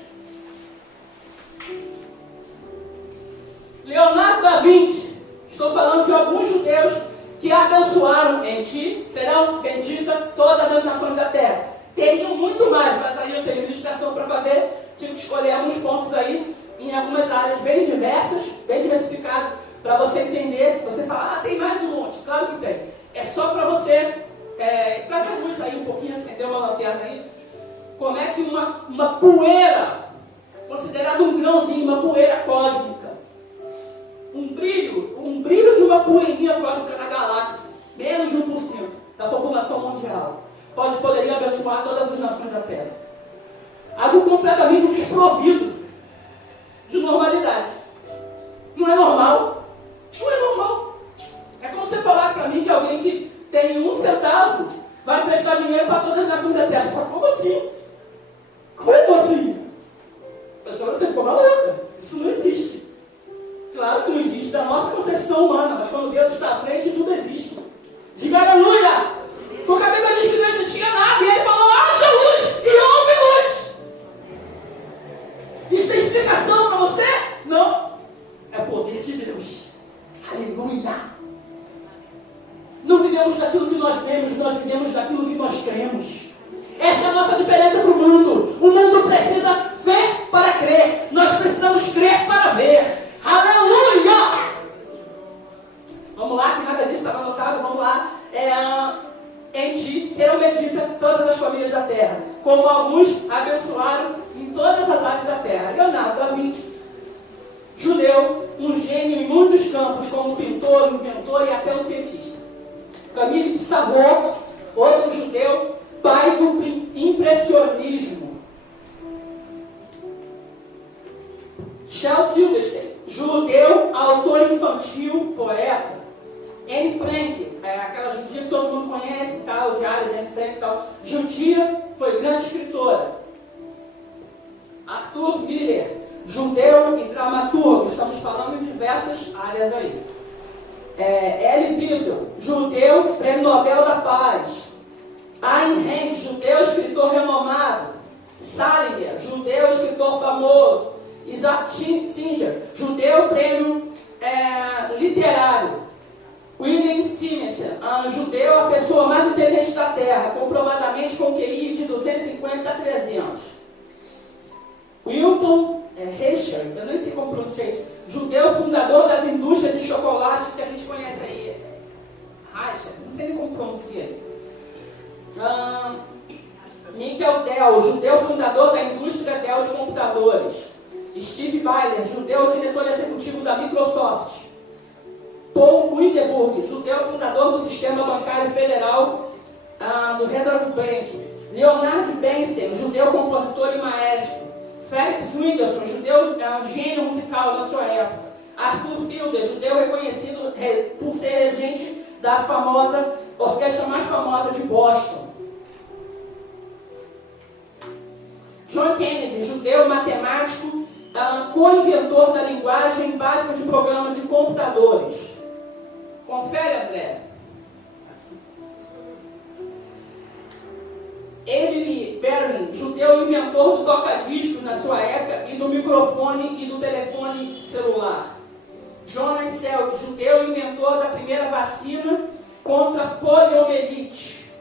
Leonardo da Vinci, estou falando de alguns judeus que abençoaram em ti, serão benditas todas as nações da terra. Teriam muito mais, mas aí eu tenho ilustração para fazer, tive que escolher alguns pontos aí, em algumas áreas bem diversas, bem diversificadas, para você entender. Se você falar, tem mais um monte, claro que tem. É só para você traz a luz aí um pouquinho, acender uma lanterna aí. Como é que uma poeira, considerada um grãozinho, uma poeira cósmica, um brilho de uma poeirinha cósmica na galáxia, menos de 1% da população mundial, poderia abençoar todas as nações da Terra. Algo completamente desprovido de normalidade. Não é normal. Não é normal. É como você falar para mim que alguém que tem 1 centavo vai emprestar dinheiro para todas as nações da terra. Você fala, como assim? Como assim? Pastor, você ficou maluca. Isso não existe. Claro que não existe da nossa concepção humana, mas quando Deus está à frente, tudo existe. Diga aleluia! Porque a Bíblia diz que não existia nada, e ele falou, haja luz, e houve luz. Isso tem explicação para você? Não. É o poder de Deus. Aleluia! Não vivemos daquilo que nós vemos, nós vivemos daquilo que nós cremos. Essa é a nossa diferença para o mundo. O mundo precisa ver para crer. Nós precisamos crer para ver. Aleluia! Vamos lá, que nada disso estava anotado. Vamos lá. Em ti serão benditas todas as famílias da terra, como alguns abençoaram em todas as áreas da terra. Leonardo da Vinci, judeu, um gênio em muitos campos, como pintor, inventor e até um cientista. Camille Pissarro, outro judeu, pai do impressionismo. Charles Silverstein, judeu, autor infantil, poeta. Anne Frank, aquela judia que todo mundo conhece, tal, o diário de Anne Frank e tal. Judia, foi grande escritora. Arthur Miller, judeu e dramaturgo. Estamos falando em diversas áreas aí. Elie Wiesel, judeu, prêmio Nobel da Paz. Ayn Rand, judeu, escritor renomado. Salinger, judeu, escritor famoso. Isaac Singer, judeu, prêmio literário. William Simonson, judeu, a pessoa mais inteligente da Terra, comprovadamente com QI de 250 a 300. Wilton Reicher, eu nem sei como pronunciar isso, judeu, fundador das indústrias de chocolate que a gente conhece aí. Reicher, não sei nem como pronuncia. Michael Dell, judeu, fundador da indústria Dell de computadores. Steve Ballmer, judeu, diretor executivo da Microsoft. Paul Hindenburg, judeu, fundador do sistema bancário federal do Reserve Bank. Leonard Bernstein, judeu, compositor e maestro. Felix Mendelssohn, judeu, gênio musical na sua época. Arthur Fielder, judeu reconhecido por ser regente da famosa orquestra mais famosa de Boston. John Kennedy, judeu, matemático, co-inventor da linguagem básica de programas de computadores. Confere, André. Emily Berlin, judeu, inventor do toca-discos na sua época e do microfone e do telefone celular. Jonas Salk, judeu, inventor da primeira vacina contra a poliomielite.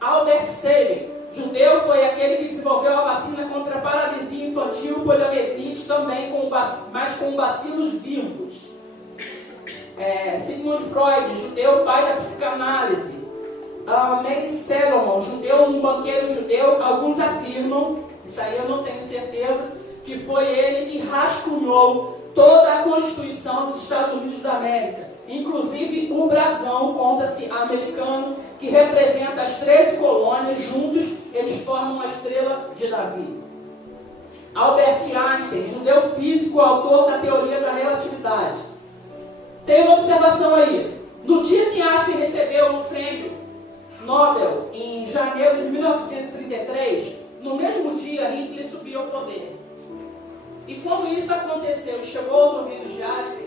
Albert Sabin, judeu, foi aquele que desenvolveu a vacina contra a paralisia infantil, poliomielite, também mas com bacilos vivos. Sigmund Freud, judeu, pai da psicanálise. Mary Salomon, judeu, um banqueiro judeu. Alguns afirmam, isso aí eu não tenho certeza, que foi ele que rascunhou toda a Constituição dos Estados Unidos da América. Inclusive o brasão, conta-se americano, que representa as 13 colônias. Juntos eles formam a estrela de Davi. Albert Einstein, judeu físico, autor da teoria da relatividade. Tem uma observação aí. No dia que Einstein recebeu o prêmio Nobel, em janeiro de 1933, no mesmo dia Hitler subiu ao poder. E quando isso aconteceu e chegou aos ouvidos de Einstein,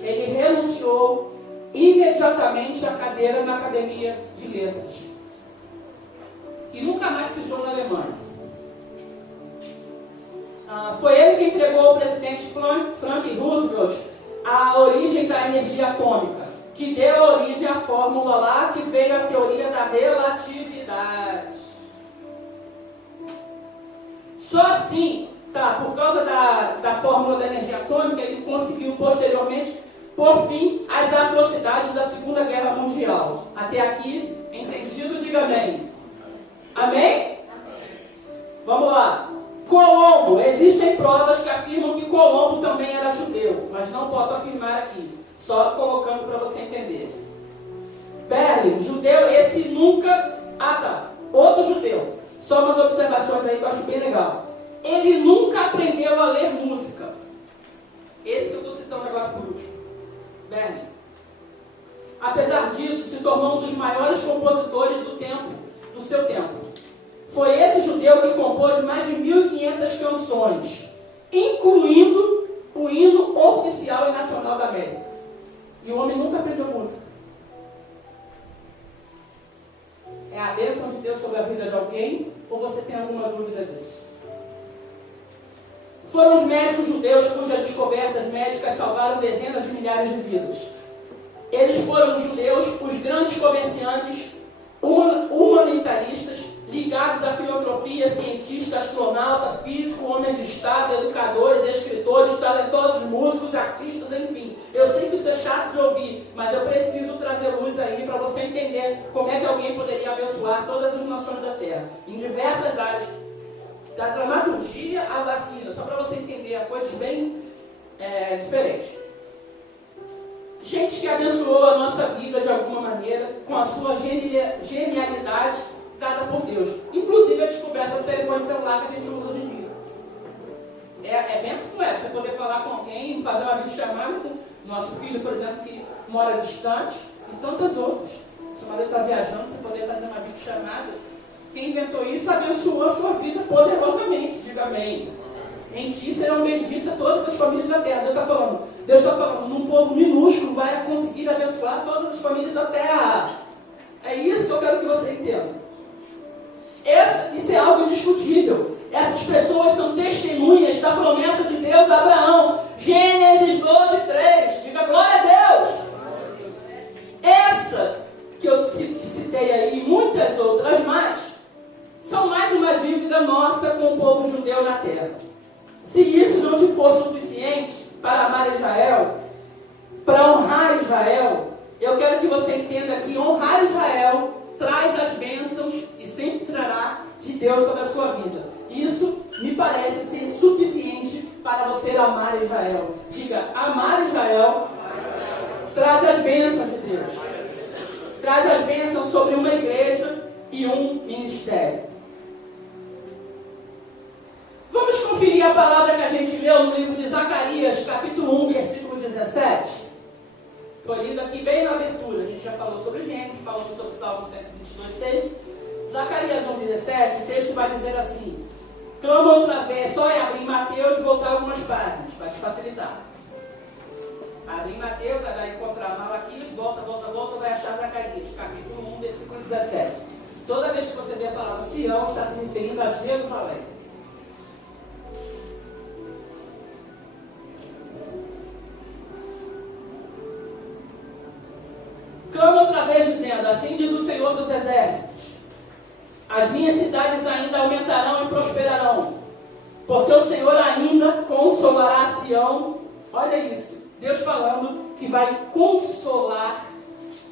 ele renunciou imediatamente à cadeira na Academia de Letras. E nunca mais pisou na Alemanha. Foi ele que entregou ao presidente Franklin Roosevelt a origem da energia atômica, que deu origem à fórmula lá, que veio a teoria da relatividade. Só assim, por causa da fórmula da energia atômica, ele conseguiu posteriormente pôr fim às atrocidades da Segunda Guerra Mundial. Até aqui, entendido? Diga amém. Amém? Vamos lá. Colombo. Existem provas que afirmam que Colombo também era judeu, mas não posso afirmar aqui. Só colocando para você entender. Berlin, judeu, esse nunca... outro judeu. Só umas observações aí que eu acho bem legal. Ele nunca aprendeu a ler música. Esse que eu estou citando agora por último. Berlin. Apesar disso, se tornou um dos maiores compositores do seu tempo. Foi esse judeu que compôs mais de 1.500 canções, incluindo o hino oficial e nacional da América. E o homem nunca aprendeu música. É a bênção de Deus sobre a vida de alguém? Ou você tem alguma dúvida disso? Foram os médicos judeus cujas descobertas médicas salvaram dezenas de milhares de vidas. Eles foram os judeus, os grandes comerciantes, humanitaristas, ligados à filantropia, cientistas, astronautas, físicos, homens de Estado, educadores, escritores, talentosos músicos, artistas, enfim. Eu sei que isso é chato de ouvir, mas eu preciso trazer luz aí para você entender como é que alguém poderia abençoar todas as nações da Terra, em diversas áreas, da dramaturgia à vacina, só para você entender a coisas bem diferentes. Gente que abençoou a nossa vida de alguma maneira, com a sua genialidade dada por Deus. Inclusive a descoberta do telefone celular que a gente usa hoje em dia. É benção com essa, você poder falar com alguém, fazer uma videochamada com nosso filho, por exemplo, que mora distante, e tantas outras. Se o marido está viajando, você poder fazer uma videochamada. Quem inventou isso abençoou a sua vida poderosamente, diga amém. Em ti serão benditas todas as famílias da terra. Deus está falando, num povo minúsculo vai conseguir abençoar todas as famílias da terra. É isso que eu quero que você entenda. Isso é algo indiscutível. Essas pessoas são testemunhas da promessa de Deus a Abraão. Gênesis 12:3. Diga glória a Deus. Essa que eu citei aí, e muitas outras mais, são mais uma dívida nossa com o povo judeu na terra. Se isso não te for suficiente para amar Israel, para honrar Israel, eu quero que você entenda que honrar Israel traz as bênçãos e sempre trará de Deus sobre a sua vida. Isso me parece ser suficiente para você amar Israel. Diga, amar Israel traz as bênçãos de Deus. Traz as bênçãos sobre uma igreja e um ministério. Vamos conferir a palavra que a gente leu no livro de Zacarias, capítulo 1, versículo 17. Estou lendo aqui bem na abertura. A gente já falou sobre Gênesis, falou sobre Salmo 122:6. Zacarias 1:17, o texto vai dizer assim: clama outra vez, só é abrir Mateus e voltar algumas páginas, vai te facilitar. Abrir Mateus, vai encontrar Malaquias, volta, vai achar Zacarias, capítulo 1, versículo 17. Toda vez que você vê a palavra Sião, está se referindo a Jerusalém. Clama outra vez dizendo, assim diz o Senhor dos Exércitos, as minhas cidades ainda aumentarão e prosperarão, porque o Senhor ainda consolará Sião. Olha isso, Deus falando que vai consolar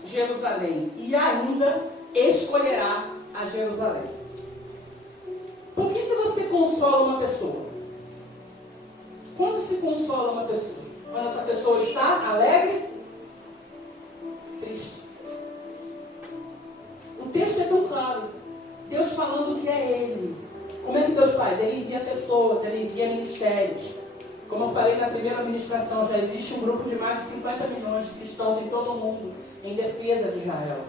Jerusalém e ainda escolherá a Jerusalém. Por que você consola uma pessoa? Quando se consola uma pessoa? Quando essa pessoa está alegre? Triste. O texto é tão claro. Deus falando que é Ele. Como é que Deus faz? Ele envia pessoas, Ele envia ministérios. Como eu falei na primeira ministração, já existe um grupo de mais de 50 milhões de cristãos em todo o mundo em defesa de Israel,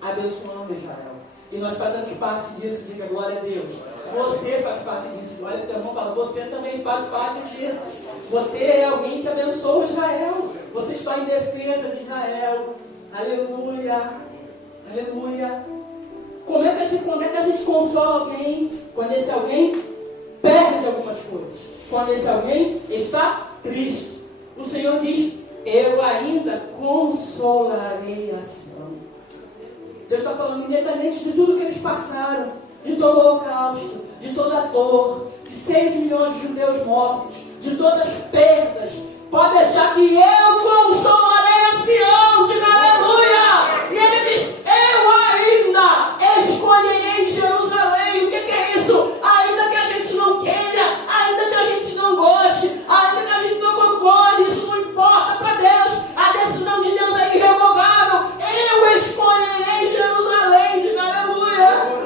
abençoando Israel. E nós fazemos parte disso, diga glória a Deus. Você faz parte disso. Olha, teu irmão fala, você também faz parte disso. Você é alguém que abençoa Israel. Você está em defesa de Israel. Aleluia. Aleluia. Como é que a gente consola alguém? Quando esse alguém perde algumas coisas. Quando esse alguém está triste. O Senhor diz, eu ainda consolarei a Sião. Deus está falando, independente de tudo que eles passaram, de todo o holocausto, de toda a dor, de 6 milhões de judeus mortos, de todas as perdas, pode deixar que eu consolarei a Sião, diga aleluia! E ele diz, eu ainda escolherei Jerusalém. O que é isso? Ainda que a gente não queira, ainda que a gente não goste, ainda que a gente não concorde, isso não importa para Deus. A decisão de Deus é irrevogável. Eu escolherei Jerusalém, diga aleluia!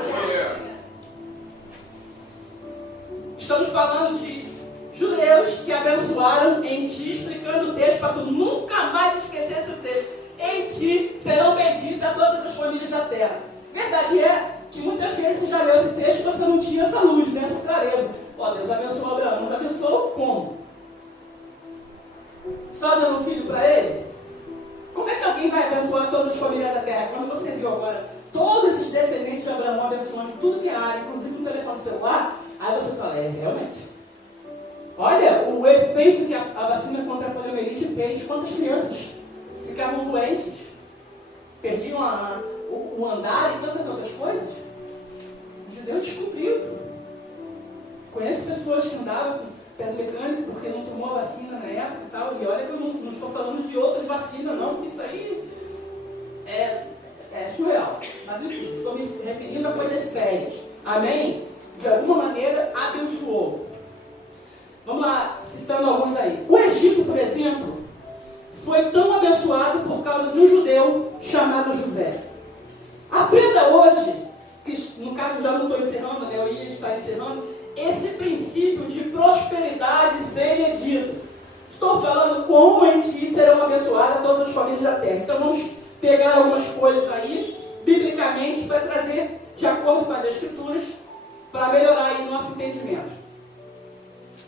Estamos falando de judeus que abençoaram em ti, explicando o texto para tu nunca mais esquecer esse texto. Em ti serão benditas todas as famílias da terra. Verdade é que muitas vezes você já leu esse texto e você não tinha essa luz. celular, aí você fala, realmente. Olha o efeito que a vacina contra a poliomielite fez. Quantas crianças ficavam doentes, perdiam o andar e tantas outras coisas. O judeu descobriu. Conheço pessoas que andavam com pedra mecânica porque não tomou a vacina na época e tal. E olha que eu não estou falando de outras vacinas, não, porque isso aí é surreal. Mas enfim, estou me referindo a coisas sérias. Amém? De alguma maneira abençoou. Vamos lá, citando alguns aí. O Egito, por exemplo, foi tão abençoado por causa de um judeu chamado José. Aprenda hoje, que no caso já não estou encerrando, né? Eu ia estar encerrando, esse princípio de prosperidade sem medida. Estou falando como em ti serão abençoadas todas as famílias da terra. Então vamos pegar algumas coisas aí, biblicamente, para trazer de acordo com as escrituras, para melhorar aí o nosso entendimento.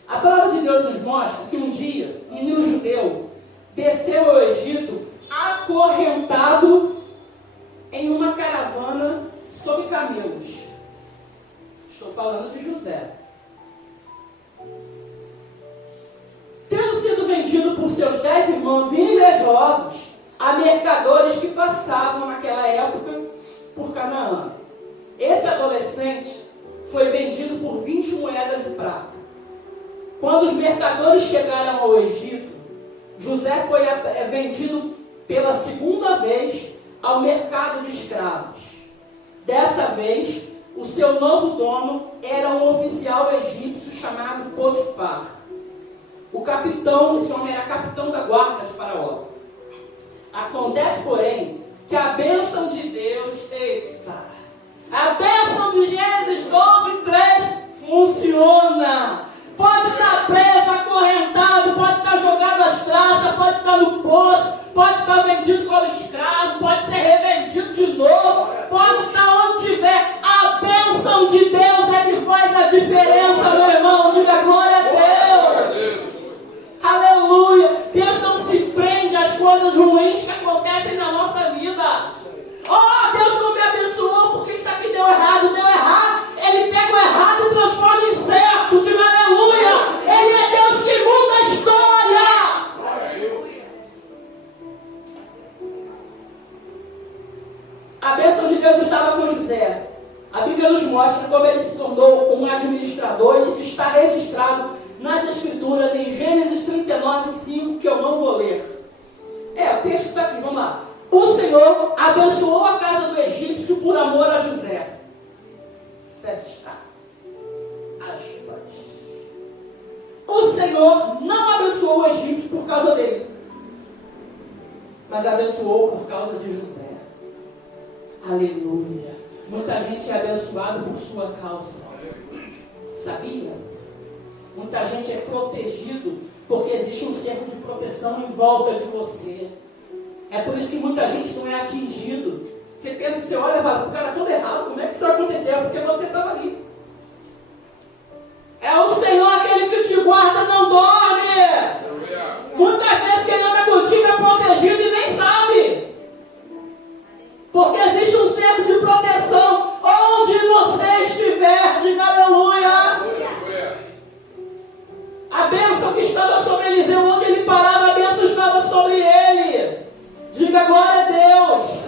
A palavra de Deus nos mostra que um dia, um menino judeu desceu ao Egito acorrentado em uma caravana sobre camelos. Estou falando de José. Tendo sido vendido por seus 10 irmãos invejosos a mercadores que passavam naquela época por Canaã. Esse adolescente foi vendido por 20 moedas de prata. Quando os mercadores chegaram ao Egito, José foi vendido pela segunda vez ao mercado de escravos. Dessa vez, o seu novo dono era um oficial egípcio chamado Potifar. O capitão, esse homem era capitão da guarda de Faraó. Acontece, porém, que a bênção de Deus, a bênção de Gênesis 12:3 funciona. Pode estar preso, acorrentado, pode estar jogado às traças, pode estar no poço, pode estar vendido como escravo, pode ser revendido de novo, pode estar onde tiver. A bênção de Deus é que faz a diferença, meu irmão. Diga glória a Deus. Aleluia. Deus não se prende às coisas ruins que acontecem na nossa vida. Oh, Deus não me abençoou porque isso aqui deu errado. Ele pega o errado e transforma em certo. Diga aleluia. Ele é Deus que muda a história. A bênção de Deus estava com José. A Bíblia nos mostra como ele se tornou um administrador. E isso está registrado nas Escrituras em Gênesis 39:5, que eu não vou ler. O texto está aqui, vamos lá. O Senhor abençoou a casa do egípcio por amor a José. Fecha aspas. O Senhor não abençoou o egípcio por causa dele, mas abençoou por causa de José. Aleluia. Muita gente é abençoada por sua causa. Sabia? Muita gente é protegido porque existe um cerco de proteção em volta de você. É por isso que muita gente não é atingido. Você pensa, você olha e fala, o cara todo errado, como é que isso aconteceu? Porque você estava ali. É o Senhor aquele que te guarda, não dorme. Muitas vezes quem anda contigo é protegido e nem sabe. Porque existe um cerco de proteção onde você estiver. Diga aleluia. A bênção que estava sobre Eliseu, onde ele parava, a bênção estava sobre ele. Diga glória a Deus.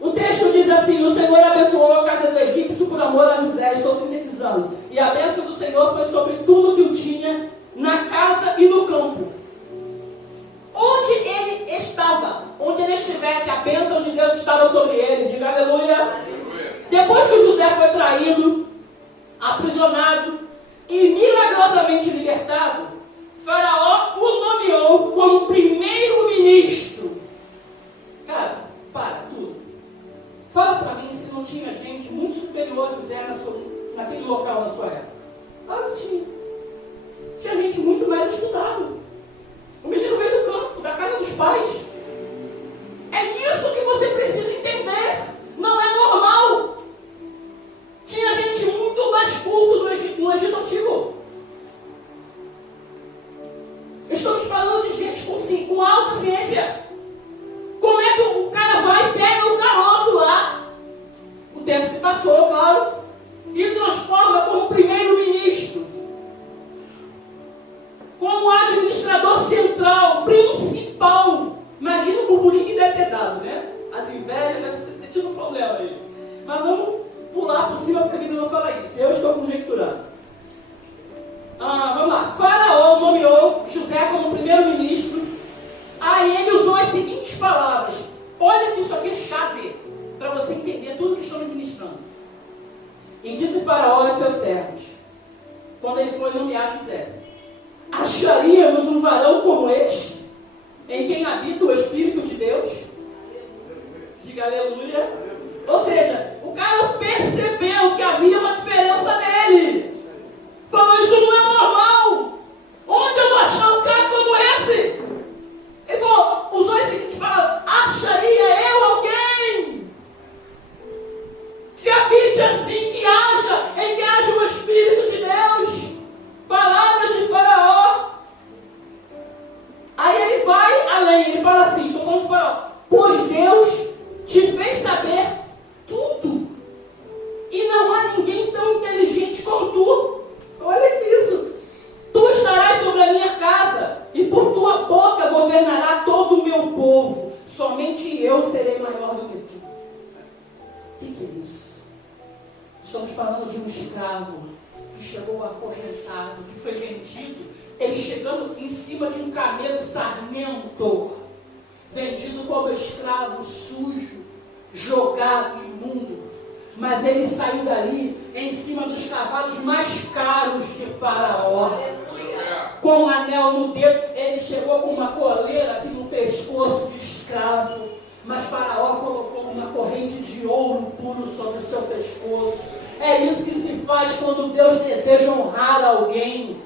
O texto diz assim: o Senhor abençoou a casa do egípcio por amor a José. Estou sintetizando. E a bênção do Senhor foi sobre tudo que o tinha, na casa e no campo. Onde ele estava, onde ele estivesse, a bênção de Deus estava sobre ele. Diga aleluia. Depois que José foi traído, aprisionado e milagrosamente libertado, Faraó o nomeou como primeiro-ministro. Cara, para tudo. Fala para mim se não tinha gente muito superior a José naquele local na sua época. Claro que tinha. Tinha gente muito mais estudada. O menino veio do campo, da casa dos pais. É isso que você precisa entender. Não é normal. Tinha gente muito mais culto no Egito Antigo. Estamos falando de gente com alta ciência. Como é que o cara vai e pega o garoto lá? O tempo se passou, claro. isso, eu estou conjecturando. Vamos lá. Faraó nomeou José como primeiro-ministro. Aí ele usou as seguintes palavras. Olha que isso aqui é chave para você entender tudo que estamos ministrando. E disse Faraó aos seus servos, quando ele foi nomear José: acharíamos um varão como este, em quem habita o Espírito de Deus? Diga aleluia. Ou seja, o cara percebeu que havia uma diferença nele. Falou, isso não é normal. Onde eu vou achar um cara como esse? Ele falou, usou esse seguinte palavra: acharia eu alguém que habite assim, em que haja o Espírito de Deus? Palavras de Faraó. Aí ele vai além, ele fala assim, estou falando de Faraó: pois Deus te fez saber tudo, e não há ninguém tão inteligente como tu. Olha que isso. Tu estarás sobre a minha casa, e por tua boca governará todo o meu povo. Somente eu serei maior do que tu. O que é isso? Estamos falando de um escravo que chegou acorrentado, que foi vendido, ele chegando em cima de um camelo sarnento, vendido como escravo sujo, jogado, imundo. Mas ele saiu dali em cima dos cavalos mais caros de Faraó, com um anel no dedo. Ele chegou com uma coleira aqui no pescoço de escravo, mas Faraó colocou uma corrente de ouro puro sobre o seu pescoço. É isso que se faz quando Deus deseja honrar alguém.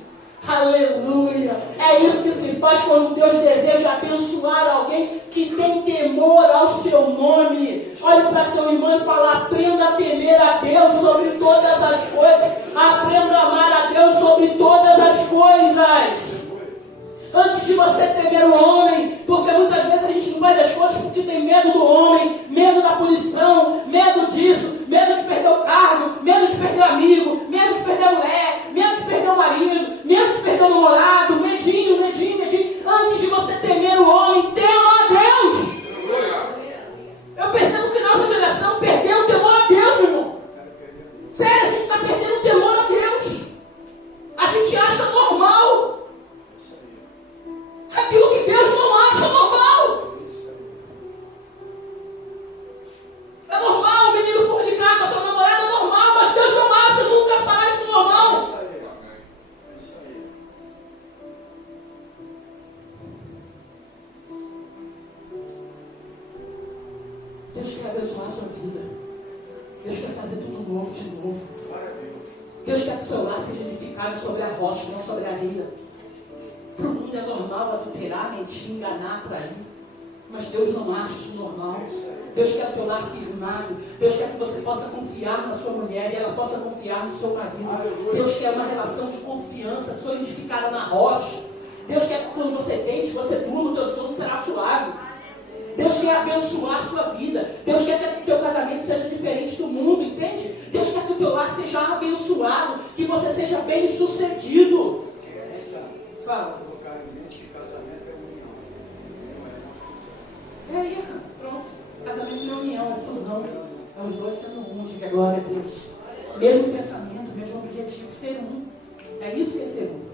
Aleluia! É isso que se faz quando Deus deseja abençoar alguém que tem temor ao seu nome. Olhe para seu irmão e fala: aprenda a temer a Deus sobre todas as coisas. Aprenda a amar a Deus sobre todas as coisas. Antes de você temer o homem, porque muitas vezes a gente não faz as coisas porque tem medo do homem, medo da punição, medo disso, medo de perder o cargo, medo de perder o amigo, medo de perder a mulher, medo de perder o marido, medo de perder o namorado, medinho. Antes de você temer o homem, tema a Deus. Eu percebo que nossa geração perdeu o temor a Deus, meu irmão. Sério, a gente está perdendo o temor a Deus. A gente acha normal aquilo que Deus não acha normal. É normal o menino fornicar com a sua namorada, é normal, mas Deus não acha, nunca achará isso normal. Deus quer abençoar a sua vida. Deus quer fazer tudo novo de novo. Deus quer que o seu lar seja edificado sobre a rocha, não sobre a areia. Para o mundo é normal adulterar, mentir, enganar, trair. Mas Deus não acha isso normal. Deus quer o teu lar firmado. Deus quer que você possa confiar na sua mulher e ela possa confiar no seu marido. Deus quer uma relação de confiança solidificada na rocha. Deus quer que quando você deite, você durma, o teu sono será suave. Deus quer abençoar a sua vida. Deus quer que o teu casamento seja diferente do mundo, entende? Deus quer que o teu lar seja abençoado, que você seja bem sucedido. Fala. Que casamento é união. É aí, pronto. Casamento não é união, é fusão. É os dois sendo um, diga glória a Deus. Mesmo pensamento, mesmo objetivo, ser um. É isso que é ser um.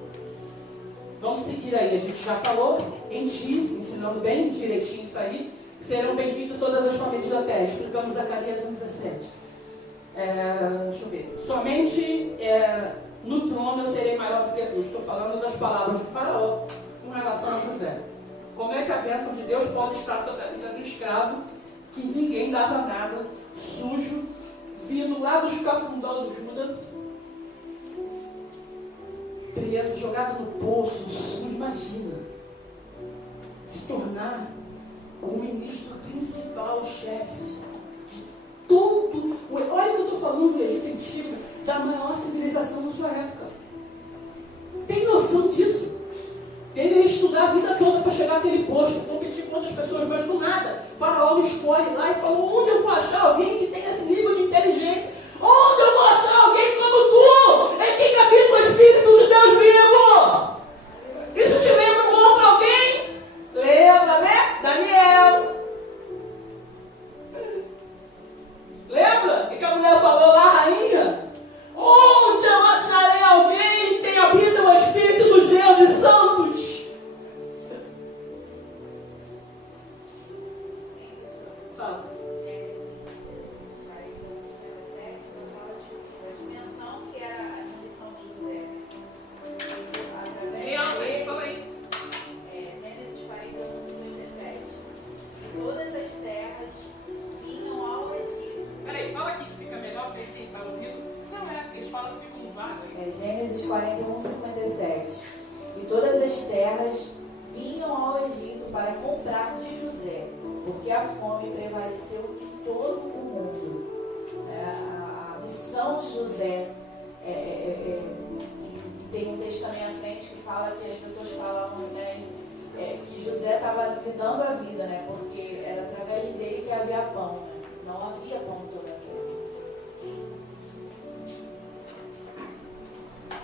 Vamos seguir aí. A gente já falou em ti, ensinando bem direitinho isso aí. Serão benditas todas as famílias da terra. Explicamos Zacarias 1,17. Deixa eu ver. Somente no trono eu serei maior do que tu. Estou falando das palavras de Faraó com relação a José. Como é que a bênção de Deus pode estar sobre a vida de um escravo que ninguém dava nada, sujo, vindo lá dos cafundó do Juda, preso, jogado no poço, sujo? Imagina se tornar o ministro principal, o chefe de tudo. Olha que eu estou falando do Egito Antigo, da maior civilização da sua época. Tem noção disso? Ele ia estudar a vida toda para chegar àquele posto, competir com outras pessoas, mas do nada, Faraó escolhe lá e falou: onde eu vou achar alguém que tenha esse nível de inteligência? Onde eu vou achar alguém como tu? É quem habita o Espírito de Deus vivo. Isso te lembra um outro alguém? Lembra, né? Daniel. Lembra? O que a mulher falou lá, rainha? Gênesis 41, 57. E todas as terras vinham ao Egito para comprar de José, porque a fome prevaleceu em todo o mundo. A missão de José, tem um texto na minha frente que fala que as pessoas falavam, né, que José estava lhe dando a vida, né, porque era através dele que havia pão, né? Não havia pão toda a terra.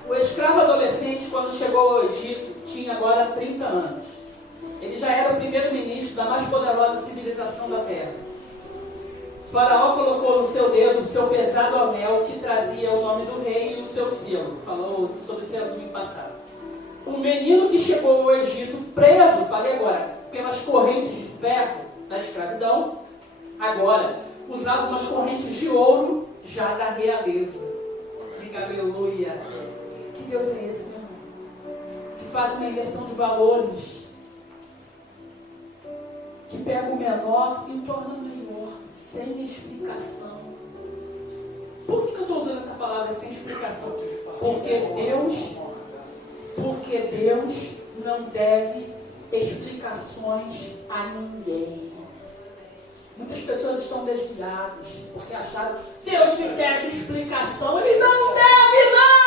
O escravo adolescente, quando chegou ao Egito, tinha agora 30 anos. Ele já era o primeiro-ministro da mais poderosa civilização da terra. Faraó colocou no seu dedo o seu pesado anel que trazia o nome do rei e o seu selo. Falou sobre isso no domingo passado. Um menino que chegou ao Egito preso, falei agora, pelas correntes de ferro da escravidão, agora usava umas correntes de ouro já da realeza. Diga aleluia. Que Deus é esse, meu irmão? Que faz uma inversão de valores. Que pega o menor e o torna maior, sem explicação. Por que eu estou usando essa palavra sem explicação? Porque Deus não deve explicações a ninguém. Muitas pessoas estão desviadas porque acharam que Deus me deve explicação. Ele não deve nada!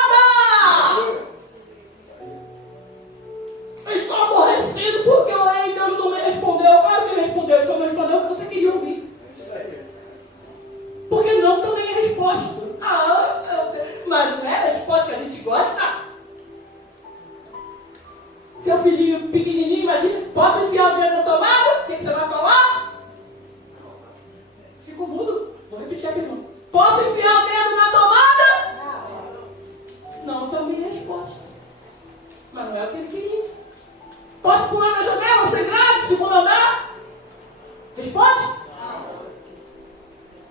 Eu estou aborrecido porque eu orei e Deus não me respondeu. Claro que ele respondeu, ele só não respondeu o que você queria ouvir. Porque não também é resposta. Mas não é a resposta que a gente gosta. Seu filhinho pequenininho, imagina, posso enfiar o dedo na tomada? O que você vai falar? Fico mudo. Vou repetir a pergunta. Posso enfiar o dedo na tomada? Não também é resposta. Mas não é o que ele queria. Posso pular na janela sem grade, segundo andar? Responde?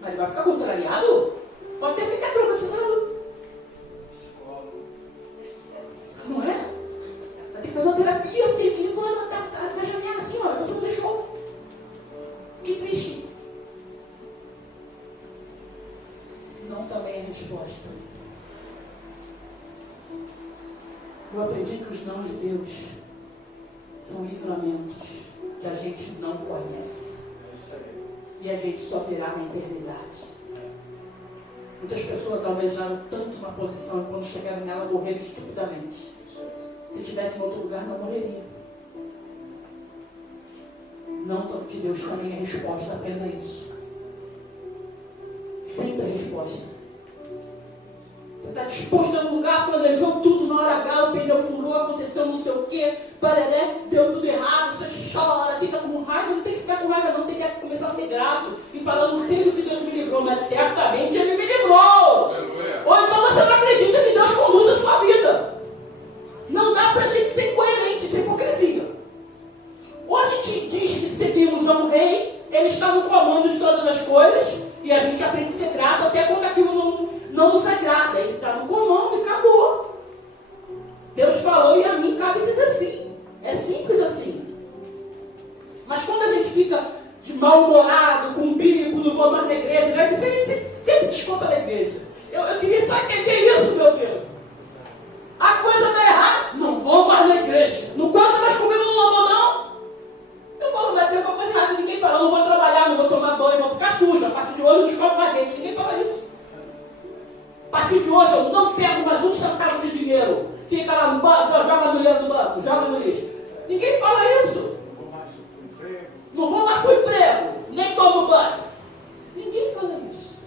Mas ele vai ficar contrariado? Pode ter que ficar traumatizado. Não é? Vai ter que fazer uma terapia, porque ele queria pular na janela assim, ó. A pessoa não deixou. Que triste. Não também é resposta. Eu aprendi que os nãos de Deus são livramentos que a gente não conhece. E a gente só verá na eternidade. Muitas pessoas almejaram tanto uma posição e quando chegaram nela morreram estupidamente. Se tivesse em outro lugar, não morreria. Não de Deus também é resposta, aprenda isso. Sempre é resposta. Você está disposto a um lugar, planejou tudo na hora H, o pneu furou, aconteceu não sei o quê, pararé, deu tudo errado, você chora, fica com raiva, não tem que ficar com raiva não, tem que começar a ser grato e falar, não sei do que Deus me livrou, mas certamente Ele me livrou. Ou então você não acredita que Deus conduz a sua vida. Não dá pra gente ser coerente, sem hipocrisia. Ou a gente diz que seguimos a um rei, Ele está no comando de todas as coisas, e a gente aprende a ser grato até quando aquilo não nos agrada. Ele está no comando e acabou. Deus falou e a mim cabe dizer sim. É simples assim. Mas quando a gente fica de mal-humorado, com um bico, não vou mais na igreja, né? Isso aí sempre desconta na igreja. Eu queria só entender isso, meu Deus. A coisa está errada, não vou mais na igreja. Não conta mais comigo no louvor, não. Eu falo, mas tem alguma coisa errada. Ninguém fala, não vou trabalhar, não vou tomar banho, vou ficar sujo. A partir de hoje eu não escovo mais dente. Ninguém fala isso. A partir de hoje eu não pego mais um centavo de dinheiro. Fica lá no banco, joga no dinheiro do banco, joga no lixo. Ninguém fala isso. Não vou mais para o emprego, nem tomo banho. Ninguém fala isso.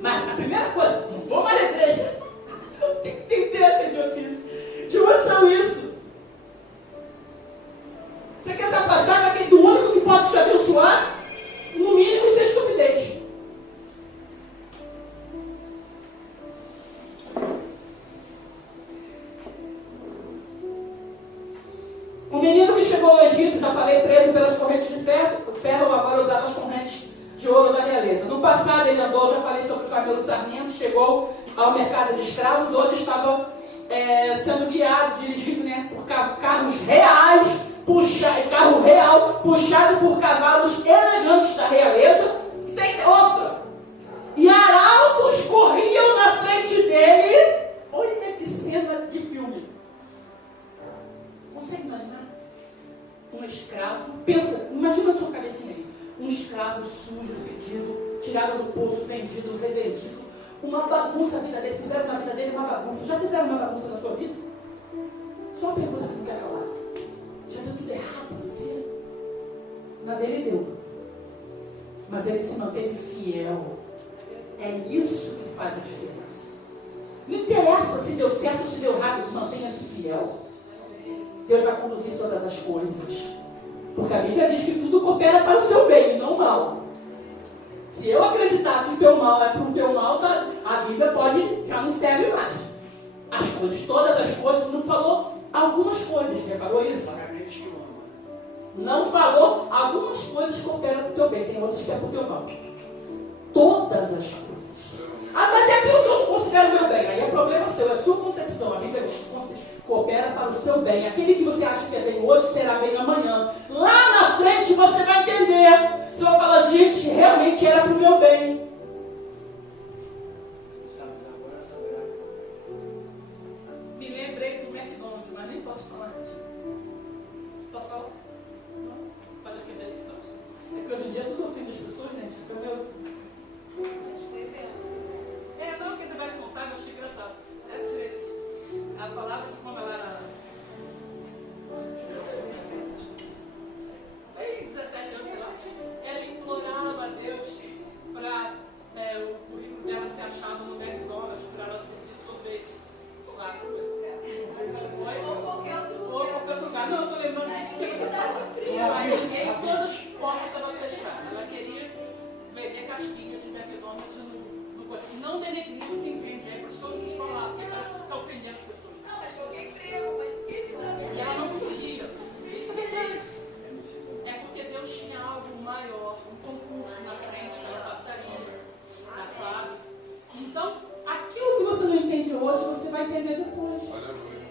Mas a primeira coisa, não vou mais na igreja. Eu tenho que entender essa idiotice. De onde são isso? Você quer se afastar do único que pode te abençoar? No mínimo isso é estupidez. O menino que chegou ao Egito, já falei, preso pelas correntes de ferro, o ferro agora usava as correntes de ouro da realeza. No passado ele andou, já falei sobre o Camelo Sarmento, chegou ao mercado de escravos, hoje estava sendo guiado, dirigido, né, por carros reais, carro real, puxado por cavalos elegantes da realeza. E tem outra. E arautos corriam na frente dele. Olha que cena. escravo, pensa, imagina a sua cabecinha aí, um escravo sujo, fedido, tirado do poço, vendido, revendido, uma bagunça na vida dele, fizeram na vida dele uma bagunça. Já fizeram uma bagunça na sua vida? Só uma pergunta que não quer calar. Já deu tudo errado para você? Na dele deu. Mas ele se manteve fiel. É isso que faz a diferença. Não interessa se deu certo ou se deu errado, mantenha-se fiel. Deus vai conduzir todas as coisas. Porque a Bíblia diz que tudo coopera para o seu bem e não o mal. Se eu acreditar que o teu mal é para o teu mal, tá, a Bíblia já não serve mais. As coisas, todas as coisas, não falou algumas coisas, reparou isso? Não falou algumas coisas que cooperam para o teu bem, tem outras que é para o teu mal. Todas as coisas. Ah, mas é aquilo que eu não considero meu bem. Aí é problema seu, é sua concepção. A Bíblia diz que coopera para o seu bem. Aquele que você acha que é bem hoje, será bem amanhã. Lá na frente você vai entender. Você vai falar, gente, realmente era para o meu bem. Me lembrei do McDonald's, mas nem posso falar aqui. Posso falar? Não? Pode ofender as pessoas? É que hoje em dia tudo ofende as pessoas, gente. Fica meio assim. Não, porque você vai contar, eu achei engraçado. Ela falava que quando ela era... Tem 17 anos, sei lá. Ela implorava a Deus para o currículo dela ser achado no McDonald's para ela servir sorvete. Lá. Ou qualquer outro lugar. Não, eu estou lembrando disso porque você fala. Mas ninguém, todas as portas estavam fechadas. Ela queria vender casquinha de McDonald's no coisa. Não denegrindo quem vende. É por isso que eu não quis falar, porque parece que você está ofendendo as pessoas. Não, mas qualquer emprego, mas... E ela não conseguia. Isso é verdade. É porque Deus tinha algo maior, um concurso na frente, que ela passaria na fábrica. Então, aquilo que você não entende hoje, você vai entender depois.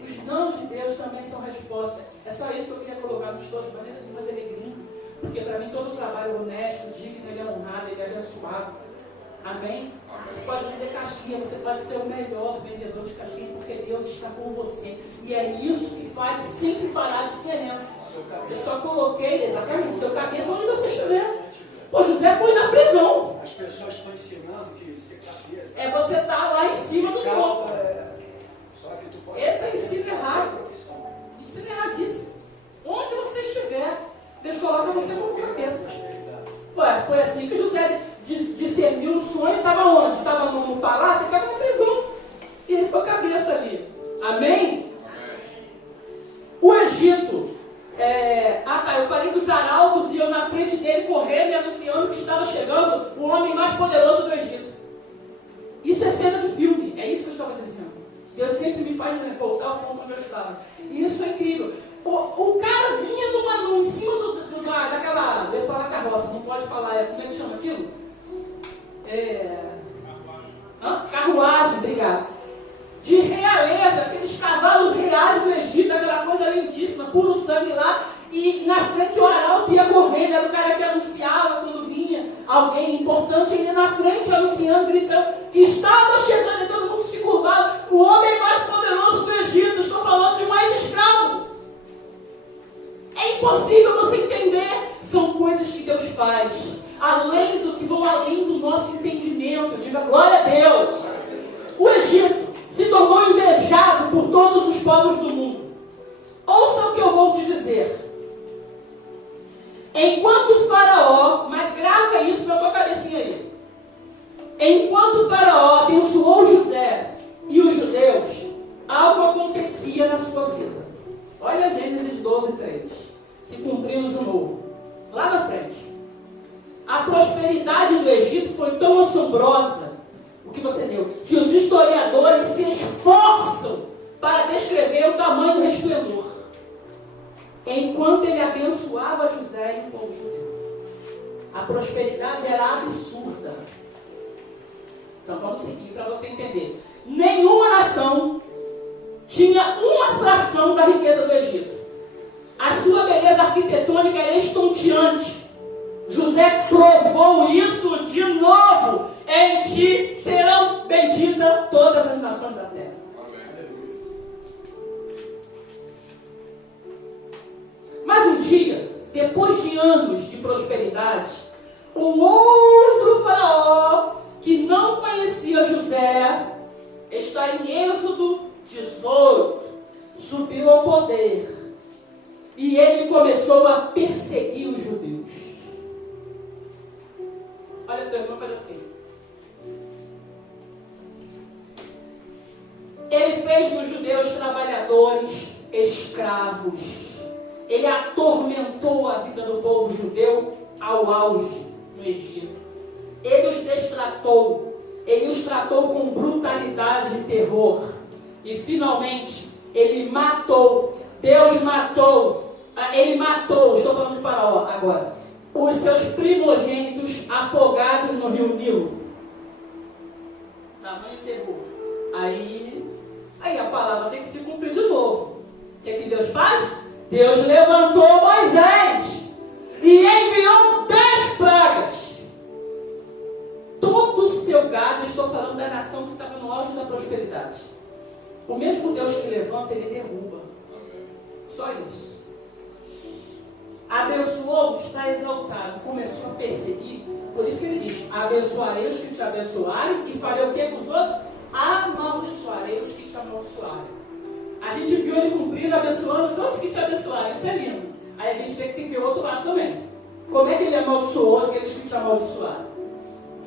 Os nãos de Deus também são resposta. É só isso que eu queria colocar nos todos, de maneira nenhuma denegrindo. Porque para mim todo trabalho honesto, digno, ele é honrado, ele é abençoado. Amém? Você pode vender casquinha, você pode ser o melhor vendedor de casquinha, porque Deus está com você. E é isso que faz e sempre fará a diferença. Eu só coloquei, exatamente, seu cabeça onde você estiver. Pô, José foi na prisão. As pessoas estão ensinando que ser cabeça... É você estar lá em cima do topo. Só que tu pode... Ele está ensino errado. Ensino erradíssimo. Onde você estiver, Deus coloca você como cabeça. Ué, foi assim que José discerniu o sonho. Estava onde? Estava no palácio, estava na prisão. E ele foi cabeça ali. Amém? O Egito. Eu falei que os arautos iam na frente dele correndo e anunciando que estava chegando o homem mais poderoso do Egito. Isso é cena de filme. É isso que eu estava dizendo. Deus sempre me faz voltar ao ponto onde eu estava. E isso é incrível. O cara vinha em cima daquela... Eu ia falar carroça, não pode falar. Como é que chama aquilo? Carruagem, obrigado. De realeza, aqueles cavalos reais do Egito, aquela coisa lindíssima, puro sangue lá. E na frente o arauto ia correndo, era o cara que anunciava quando vinha alguém importante, ele ia na frente anunciando, gritando que estava chegando, e todo mundo se curvava. O homem mais poderoso do Egito, estou falando de mais escravo. É impossível você entender, são coisas que Deus faz, além do que vão além do nosso entendimento. Diga glória a Deus. O Egito se tornou invejável por todos os povos do mundo. Ouça o que eu vou te dizer. Enquanto o faraó, mas grava isso na tua cabecinha aí. Enquanto o faraó abençoou José e os judeus, algo acontecia na sua vida. Olha Gênesis 12:3. Se cumprindo de novo. Lá na frente. A prosperidade do Egito foi tão assombrosa, o que você deu, que os historiadores se esforçam para descrever o tamanho do resplendor. Enquanto ele abençoava José e o povo judeu. A prosperidade era absurda. Então vamos seguir para você entender. Nenhuma nação tinha uma fração da riqueza do Egito. A sua beleza arquitetônica era estonteante. José provou isso de novo. Em ti serão benditas todas as nações da terra. Mas um dia, depois de anos de prosperidade, um outro faraó que não conhecia José, está em Êxodo 18, subiu ao poder e ele começou a perseguir os judeus. Olha, teu irmão faz assim. Ele fez dos judeus trabalhadores escravos. Ele atormentou a vida do povo judeu ao auge no Egito. Ele os destratou. Ele os tratou com brutalidade e terror. E finalmente, ele matou. Deus matou. Ele matou, estou falando de Faraó agora, os seus primogênitos afogados no rio Nilo. Tamanho terror. Aí a palavra tem que se cumprir de novo. O que Deus faz? Deus levantou Moisés e enviou 10 pragas. Todo o seu gado, estou falando da nação que estava no auge da prosperidade. O mesmo Deus que levanta, ele derruba. Só isso. Abençoou, está exaltado. Começou a perseguir. Por isso que ele diz: abençoarei os que te abençoarem e farei o que com os outros? Amaldiçoarei os que te amaldiçoarem. A gente viu ele cumprir, abençoando todos que te abençoarem. Isso é lindo. Aí a gente tem que ver o outro lado também. Como é que ele amaldiçoou aqueles que te amaldiçoaram?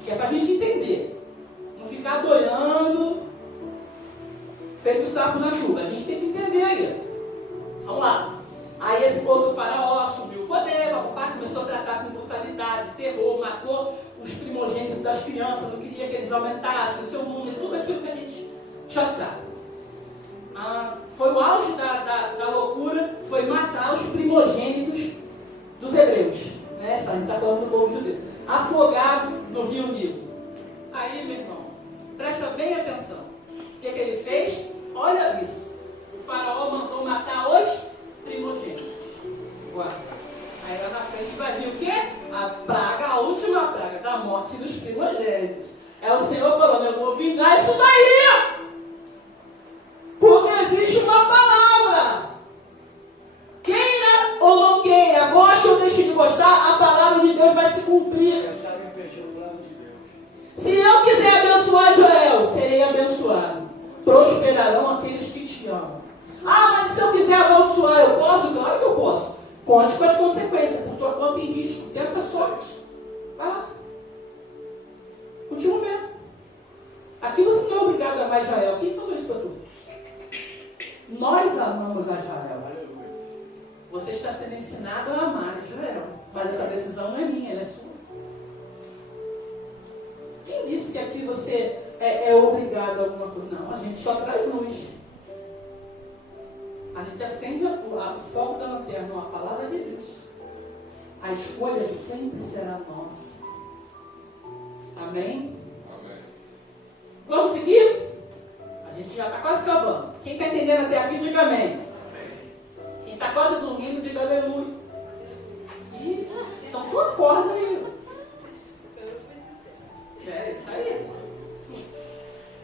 Que é para a gente entender. Não ficar doiando, feito sapo na chuva. A gente tem que entender aí. Vamos lá. Aí esse outro faraó subiu o poder, o pai começou a tratar com brutalidade, terror, matou os primogênitos das crianças, não queria que eles aumentassem o seu número, tudo aquilo que a gente já sabe. Foi o auge da loucura, foi matar os primogênitos dos hebreus. Né? A gente está falando do povo judeu. Afogado no rio Nilo. Aí, meu irmão, presta bem atenção. O que ele fez? Olha isso. O faraó mandou matar os primogênitos. Aí lá na frente vai vir o quê? A praga, a última praga da morte dos primogênitos. É o Senhor falando: eu vou vingar isso daí. Porque existe uma palavra. Queira ou não queira, goste ou deixe de gostar, a palavra de Deus vai se cumprir. Se eu quiser abençoar Israel, serei abençoado. Prosperarão aqueles que te amam. Mas se eu quiser abençoar, eu posso? Claro que eu posso. Conte com as consequências, por tua conta em risco. Tenta a sorte. Vai lá. Contigo mesmo. Aqui você não é obrigado a amar Israel. Quem falou isso para tu? Nós amamos a Israel. Você está sendo ensinado a amar Israel. Mas essa decisão não é minha, ela é sua. Quem disse que aqui você é obrigado a alguma coisa? Não, a gente só traz luz. A gente acende o fogo da lanterna. A palavra diz isso. A escolha sempre será nossa. Amém? Amém. Vamos seguir? A gente já está quase acabando. Quem está entendendo até aqui, diga amém. Amém. Quem está quase dormindo, diga aleluia. Então tu acorda aí. É isso aí.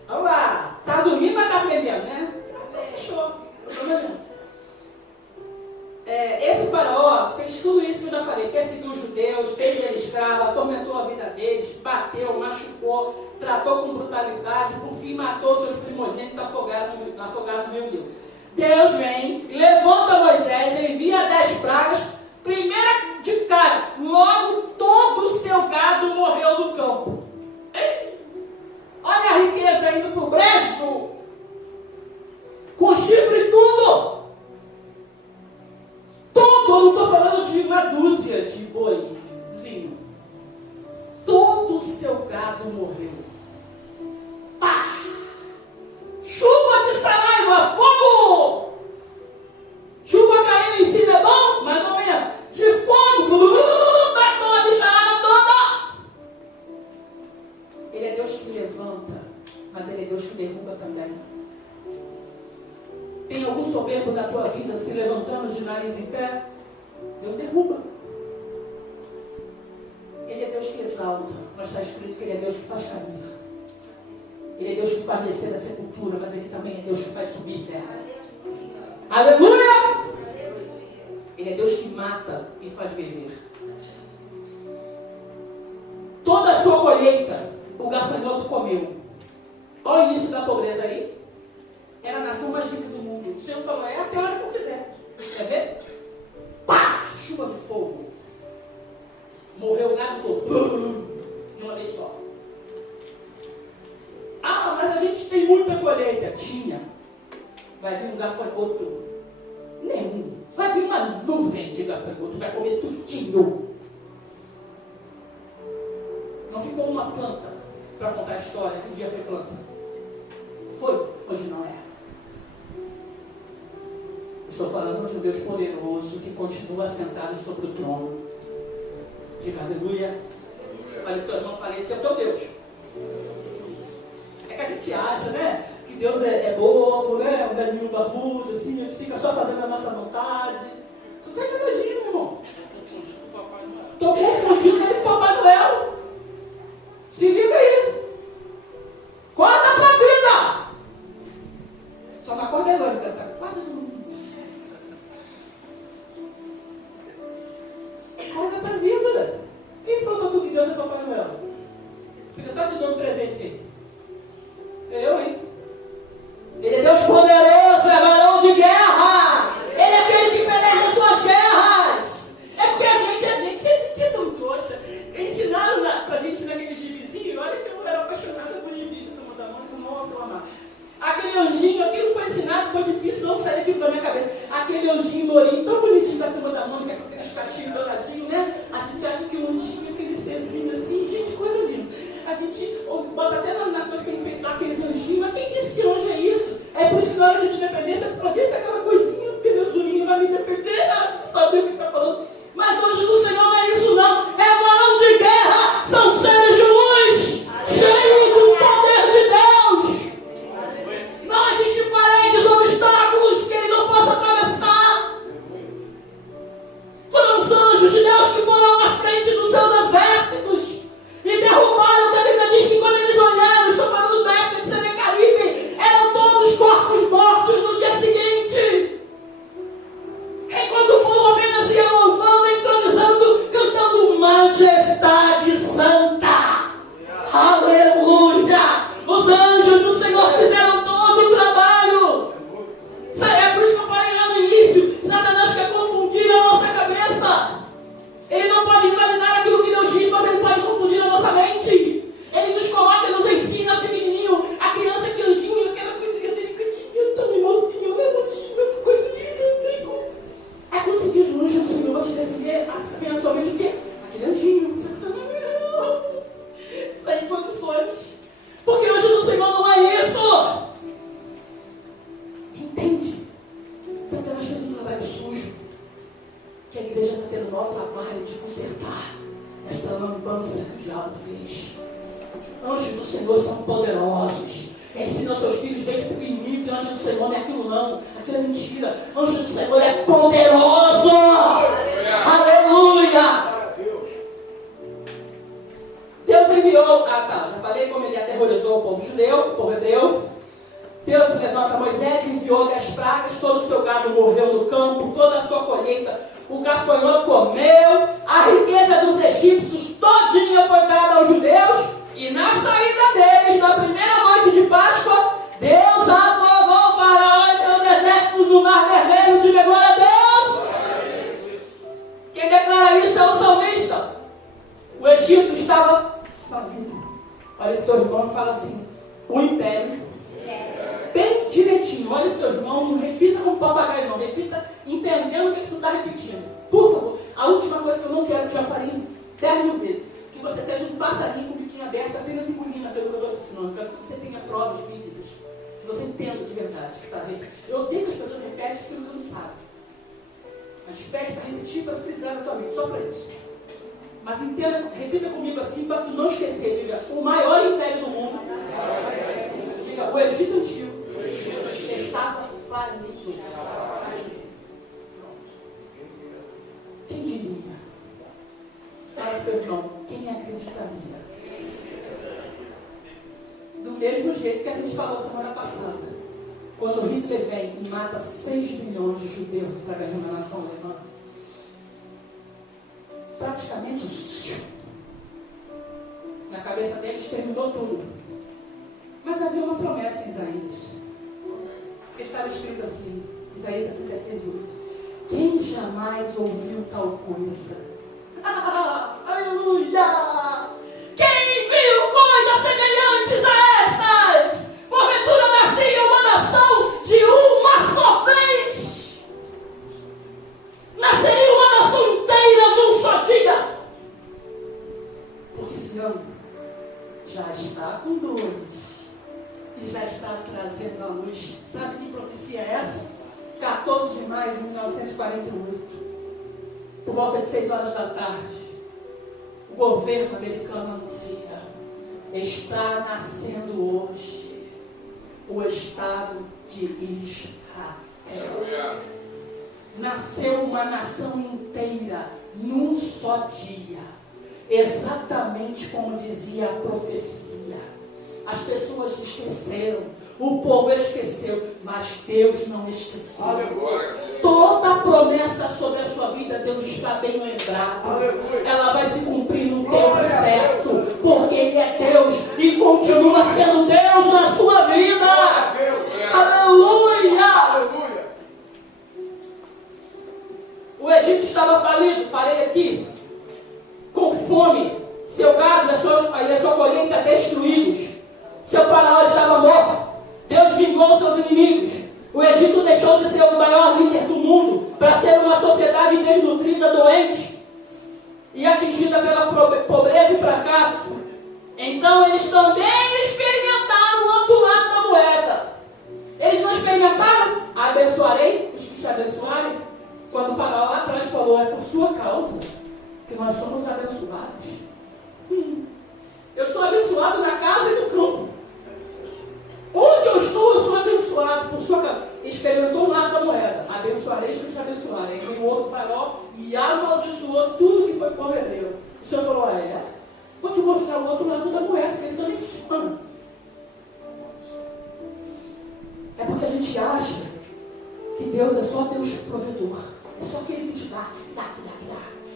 Vamos lá. Está dormindo, mas está aprendendo, né? Então fechou. Esse faraó fez tudo isso que eu já falei. Perseguiu os judeus, fez eles escravos, atormentou a vida deles, bateu, machucou, tratou com brutalidade, por fim matou seus primogênitos afogados no rio Nilo. Deus vem, levanta Moisés, envia 10 pragas. Primeira de cara, logo todo o seu gado morreu do campo. Olha a riqueza indo para o brejo, com chifre e tudo. Todo, eu não estou falando de uma dúzia de boizinho. Todo o seu gado morreu. Pá! Chuva de saraiva, fogo! Chuva caindo em cima é bom? Mais ou menos. De fogo, da toda, charada toda. Ele é Deus que levanta, mas Ele é Deus que derruba também. Tem algum soberbo da tua vida se levantando de nariz em pé? Deus derruba. Ele é Deus que exalta, mas está escrito que Ele é Deus que faz cair. Ele é Deus que faz descer da sepultura, mas Ele também é Deus que faz subir terra. Aleluia! Ele é Deus que mata, e faz viver. Toda a sua colheita, o gafanhoto comeu. Olha o início da pobreza aí. Era a nação mais rica do mundo. O Senhor falou, até a hora que eu quiser. Quer ver? Pá! Chuva de fogo. Morreu o gado todo. De uma vez só. Ah, mas a gente tem muita colheita. Tinha. Vai vir um gafanhoto. Nenhum. Vai vir uma nuvem de gafanhoto. Vai comer tudinho. Não ficou uma planta para contar a história. Um dia foi planta. Foi. Hoje não é. Estou falando de um Deus poderoso que continua sentado sobre o trono. Diga aleluia. Olha o teu irmão, falei, esse é o teu Deus. É que a gente acha, né? Que Deus é bobo, né? Um velhinho barbudo, assim, a gente fica só fazendo a nossa vontade. Tu tá enganadinho, meu irmão. Estou confundindo ele com Papai Noel. Se liga aí. Acorda pra vida! Só não acorda agora, porque tá quase no... Acorda pra vida. Quem falou pra tu que Deus é Papai Noel? Fica só te dando presente aí. Eu, hein? Ele é Deus poderoso, é varão de guerra. Ele é aquele que peleja suas guerras. É porque a gente é tão trouxa. Ensinaram pra gente naquele gibizinho. Olha que eu era apaixonada por gibi do Turma da Mônica. Nossa, eu amava. Aquele anjinho, aquilo foi ensinado, foi difícil não sair aquilo da minha cabeça. Aquele anjinho lourinho, tão bonitinho da Turma da Mônica, com aqueles cachinhos douradinhos, né? A gente acha que o anjinho é aquele serzinho assim, gente, coisa linda. A gente bota até na coisa para enfeitar aqueles anjinhos, mas quem disse que anjo é isso? É por isso que na hora de defender, você fala, vê se aquela coisinha, belezurinha vai me defender, sabe o que está falando. Mas hoje no Senhor não é isso não, é varão de guerra, são seres de luz, cheios do poder de Deus. Não existem paredes, obstáculos que ele não possa atravessar. Foram os anjos de Deus que foram à frente dos seus exércitos e derrubaram, que a Bíblia diz que quando eles olharam, estou falando da época de Senecaribe, eram todos corpos mortos no dia seguinte. Enquanto o povo apenas ia louvando, entronizando, cantando Majestade Santa. Aleluia! Os anjos do Senhor fizeram todo o trabalho. É por isso que eu falei lá no início, Satanás quer confundir a nossa cabeça. Ele não pode invalidar aquilo que Deus diz, mas ele pode confundir a nossa mente. Ele nos coloca e nos ensina pequenininho, a criança que anjinho, aquela coisinha delicadinha, tão emocinha, né, emotiva, que coisa linda. É quando se diz o anjo do Senhor vai te defender, eventualmente o quê? Aquele anjinho. Sem condições. Porque hoje no Senhor não é isso. Entende? Satanás fez um trabalho sujo. Que a igreja está tendo o maior trabalho de consertar essa lambança que o diabo fez. Anjos do Senhor são poderosos. Ensina seus filhos desde pequenininho que anjo do Senhor não é aquilo não. Aquilo é mentira. Anjo do Senhor é poderoso. Aleluia. Deus enviou, já falei como ele aterrorizou o povo judeu, o povo hebreu. Deus levanta Moisés, enviou 10 pragas, todo o seu gado morreu no campo, toda a sua colheita, o gafanhoto comeu, a riqueza dos egípcios todinha foi dada aos judeus, e na saída deles, na primeira noite de Páscoa, Deus afogou o faraó e seus exércitos no Mar Vermelho. Diga glória a Deus. Quem declara isso é o salmista. O Egito estava falido. Olha o teu irmão e fala assim, o império, bem direitinho, olha o teu irmão, não repita como papagaio não, repita entendendo o que tu está repetindo. Por favor, a última coisa que eu não quero que já falei 10 mil vezes, que você seja um passarinho com o biquinho aberto, apenas engolindo aquilo que eu estou te ensinando. Eu quero que você tenha provas bíblicas, que você entenda de verdade que está repetindo. Eu odeio que as pessoas repetem aquilo que não sabem. A gente pede para repetir, para frisar na tua mente, só para isso. Mas entenda, repita comigo assim, para tu não esquecer. Diga, o maior império do mundo. Diga, o Egito Antigo estava falido. Quem diria? Fala para o teu irmão, quem acreditaria? Do mesmo jeito que a gente falou semana passada, quando Hitler vem e mata 6 milhões de judeus para a nação alemã, praticamente na cabeça deles terminou tudo. Mas havia uma promessa em Isaías, que estava escrito assim, Isaías 66:8. Quem jamais ouviu tal coisa? Aleluia! Quem viu coisas semelhantes a estas? Porventura nascia uma nação de uma só vez. Nasceria uma nação inteira num só dia. Porque esse ano já está com dores e já está trazendo a luz. Sabe que profecia é essa? 14 de maio de 1948. Por volta de 6 horas da tarde, o governo americano anuncia: está nascendo hoje o Estado de Israel. Nasceu uma nação inteira num só dia, exatamente como dizia a profecia. As pessoas se esqueceram, o povo esqueceu, mas Deus não esqueceu. Aleluia. Toda a promessa sobre a sua vida, Deus está bem lembrado. Aleluia. Ela vai se cumprir no tempo certo, porque Ele é Deus e continua sendo Deus na sua vida. Aleluia! Aleluia. O Egito estava falido, parei aqui, com fome, seu gado e a sua colheita destruídos. Seu faraó estava morto. Deus vingou seus inimigos. O Egito deixou de ser o maior líder do mundo para ser uma sociedade desnutrida, doente e atingida pela pobreza e fracasso. Então eles também experimentaram o outro lado da moeda. Eles não experimentaram: abençoarei os que te abençoarem. Quando o faraó lá atrás falou: é por sua causa que nós somos abençoados. Eu sou abençoado na casa e no campo. Onde eu estou, eu sou abençoado por sua causa. Experimentou um lado da moeda: abençoarei os que te abençoarem. E o outro faraó e amaldiçoou tudo que foi povo hebreu. O Senhor falou: vou te mostrar o outro lado da moeda, que ele também funciona. É porque a gente acha que Deus é só Deus provedor. É só aquele que te dá, que dá.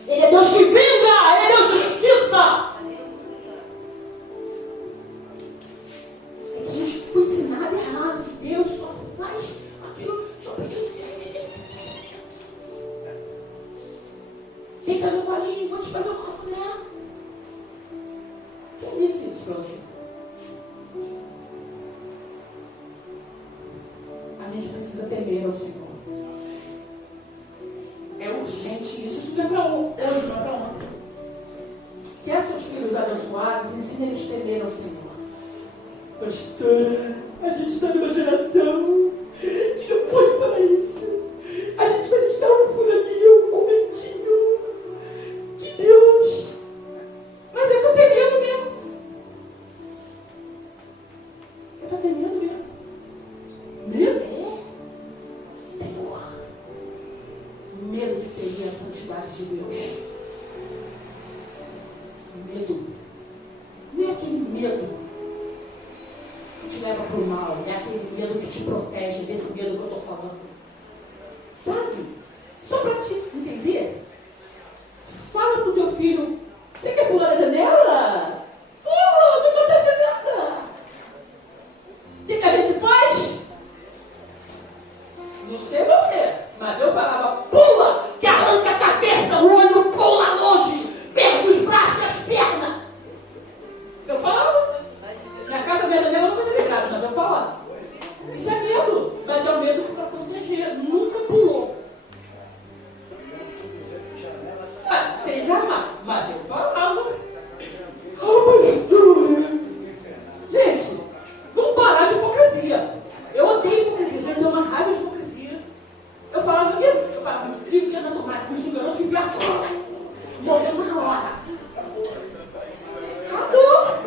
Ele é Deus que vinga, Ele é Deus de justiça. É que a gente foi ensinado errado, que Deus só faz aquilo, só aquilo. Deita no colinho, vou te fazer um cafuné. Quem disse isso para você? A gente precisa temer ao Senhor. É urgente isso. Isso não é para hoje, não é para ontem. Quer seus filhos abençoados, ensine eles a temer ao Senhor. Pastora, a gente está numa geração que não pode para isso. A gente vai deixar um fulaninho, um comentinho de Deus. Mas é para ter medo mesmo. É para ter medo mesmo. Medo? Temor. Medo de ferir a santidade de Deus. Medo. Não é aquele medo que te leva para o mal, é aquele medo que te protege, desse medo que eu estou falando. Sabe? Só para te entender, fala para o teu filho: você quer pular na janela? Pula, não acontece nada. O que a gente faz? Não sei você, mas eu falava: pula, que arranca a cabeça, o olho pula longe, perde os braços e as pernas. Eu falava. Minha casa verdadeira nunca teve grade, mas eu falava. Isso é medo, mas é o medo para proteger. Nunca pulou. Sem jamais. Mas eu falava. Pastor. Gente, vamos parar de hipocrisia. Eu odeio hipocrisia, eu tenho uma raiva de hipocrisia. Eu falava, filho que anda tomado com isso, garoto que viaja. Morremos na hora. Acabou.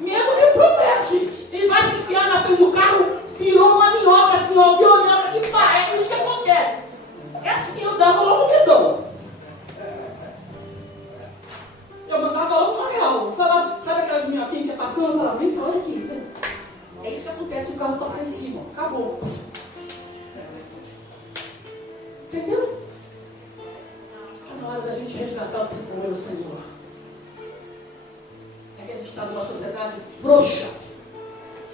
Medo que protege. Ele vai se enfiar na frente do carro, virou uma minhoca assim, ó, violenta de pá. É isso que acontece. É assim, eu dava logo medão. Eu mandava logo uma real. Eu falava, sabe aquelas minhoquinhas que é passando? Eu falava: vem cá, olha aqui. É isso que acontece, o carro passa em cima. Acabou. Entendeu? Está na hora da gente resgatar o temor, Senhor. É que a gente está numa sociedade frouxa.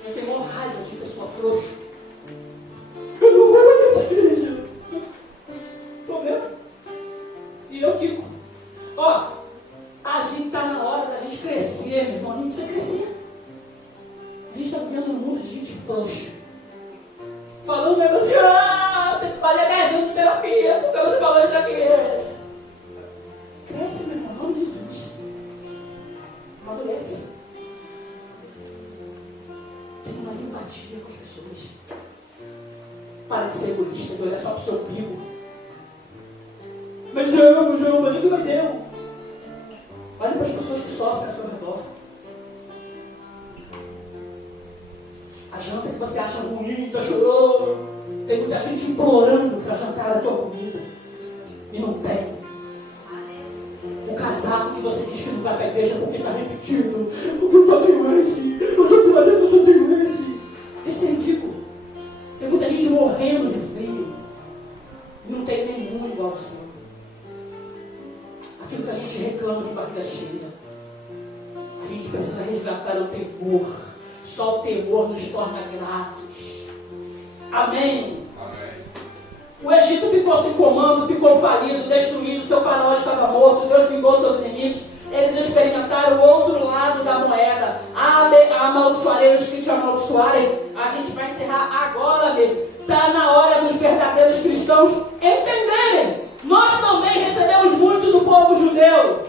Eu tenho uma raiva de pessoa frouxa. Eu não vou mais nessa igreja. Estou vendo? E eu digo, ó, a gente está na hora da gente crescer, meu irmão. A gente precisa crescer. A gente está vivendo um mundo de gente frouxa. Falando um negócio assim, tem que fazer 10 anos de terapia, porque você falou isso daqui. Cresce, meu irmão, não de Deus. Amadurece. Tenha mais empatia com as pessoas. Para de ser egoísta, de olhar só para o seu umbigo. Mas o que vai ser eu? Olha para as pessoas que sofrem ao seu redor. A janta que você acha ruim, está chorando. Tem muita gente implorando para jantar a tua comida. E não tem. O casaco que você diz que não vai para a igreja porque está repetindo. Porque eu só tenho esse. Eu só tenho esse. Isso é ridículo. Tem muita gente morrendo de frio. E não tem nenhum igual ao seu. Aquilo que a gente reclama de barriga cheia. A gente precisa resgatar o temor. Só o temor nos torna gratos. Amém? Amém. O Egito ficou sem comando, ficou falido, destruído, seu faraó estava morto, Deus vingou seus inimigos. Eles experimentaram o outro lado da moeda. Amaldiçoarei os que te amaldiçoarem. A gente vai encerrar agora mesmo. Está na hora dos verdadeiros cristãos entenderem. Nós também recebemos muito do povo judeu.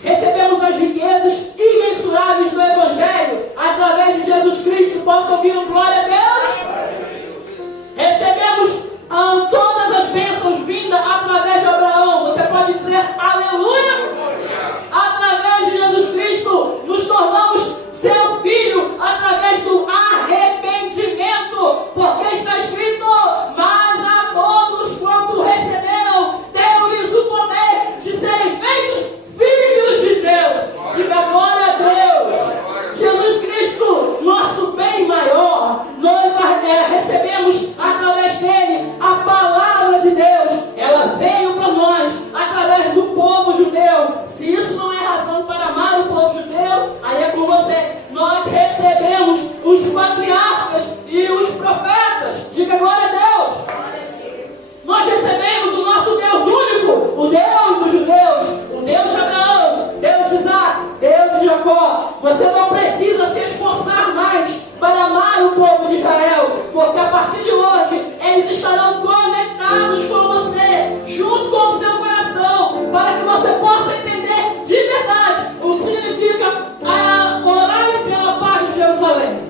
Recebemos as riquezas imensuráveis do Evangelho através de Jesus Cristo. Posso ouvir um glória a Deus? Recebemos todas as bênçãos vindas através de Abraão. Você pode dizer aleluia? Através de Jesus Cristo, nos tornamos seu filho através do arrependimento. Porque está escrito: mas a todos quanto receberam, deu-lhes o poder de serem feitos filhos de Deus. Diga glória a Deus. Jesus Cristo, nosso bem maior, nós recebemos através dele a palavra de Deus. Ela veio para nós através do povo judeu. Se isso não é razão para amar o povo judeu, aí é com você. Nós recebemos os patriarcas e os profetas. Diga glória a Deus. Nós recebemos o nosso Deus único, o Deus dos judeus, o Deus de Abraão, Deus de Isaac, Deus de Jacó. Você não precisa se esforçar mais para amar o povo de Israel, porque a partir de hoje eles estarão conectados com você, junto com o seu coração, para que você possa entender de verdade o que significa orar pela paz de Jerusalém.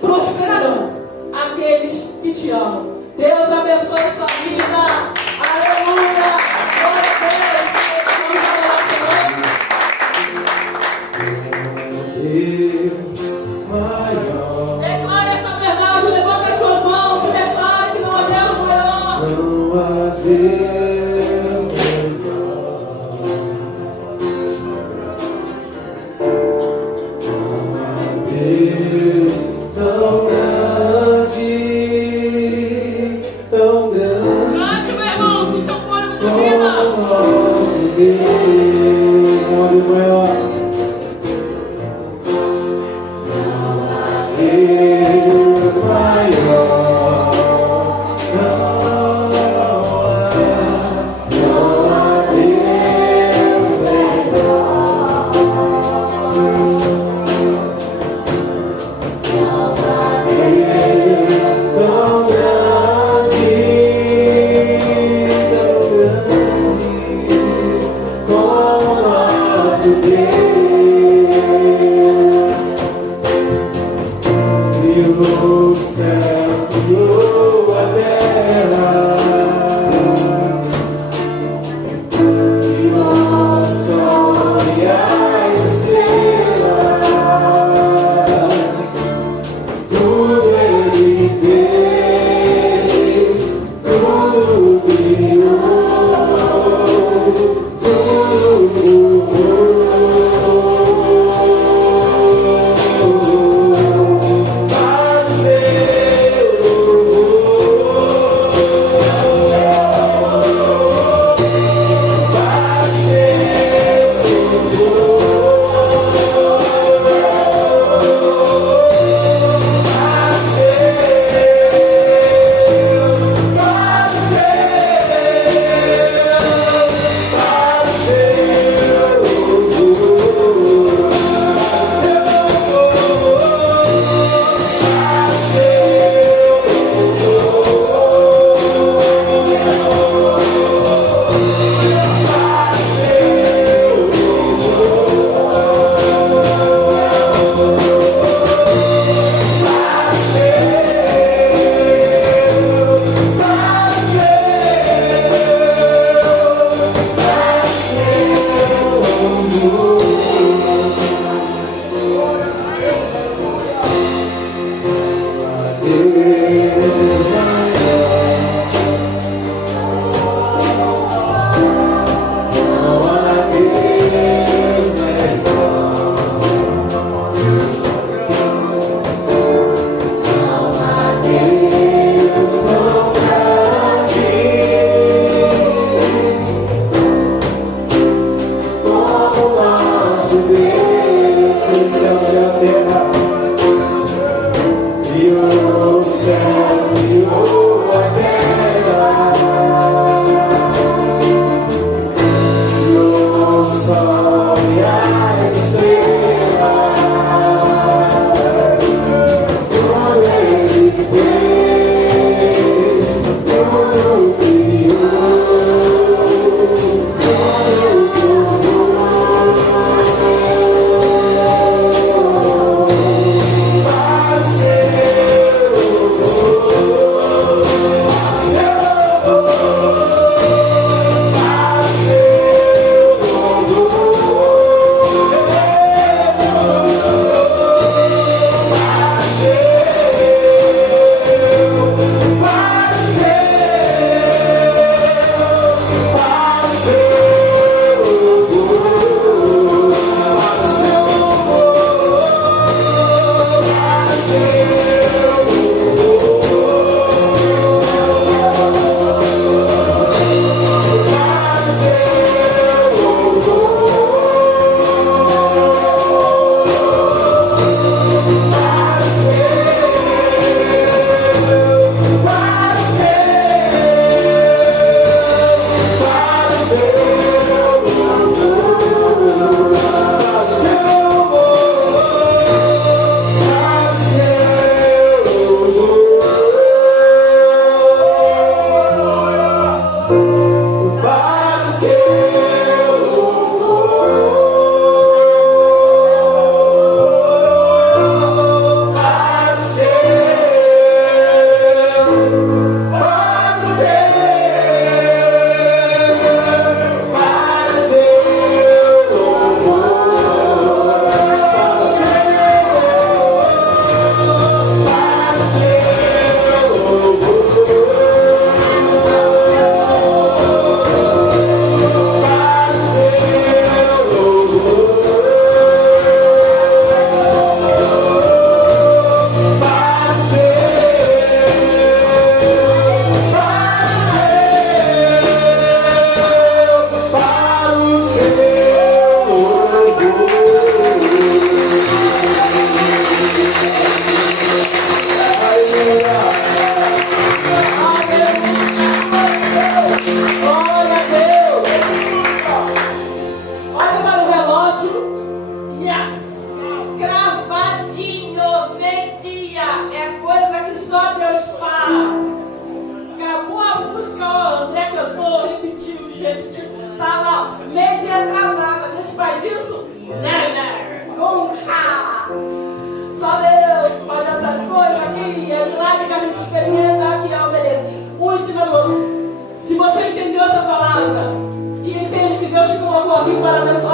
Prosperarão aqueles que te amam. Deus abençoe a sua vida. Aleluia. Glória a Deus. Declare essa verdade. Levante as suas mãos e declare que não há Deus maior. Não há Deus maior. Não há Deus tão grande, tão grande.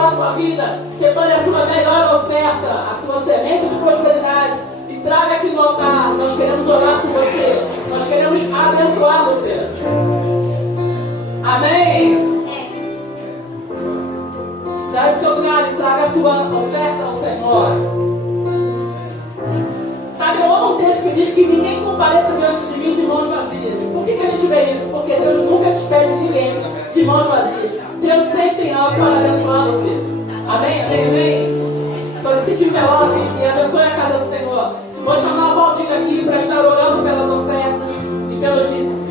abençoar a sua vida. Separe a tua melhor oferta, a sua semente de prosperidade. E traga aqui no altar. Nós queremos orar por você. Nós queremos abençoar você. Amém? Sai do seu lugar e traga a tua oferta ao Senhor. Sabe, eu amo um texto que diz que ninguém compareça diante de mim de mãos vazias. Por que a gente vê isso? Porque Deus nunca despede ninguém de mãos vazias. Deus sempre tem algo para abençoar você. Amém? Amém? Amém? Solicite o envelope e abençoe a casa do Senhor. Vou chamar a Valdir aqui para estar orando pelas ofertas e pelos dízimos.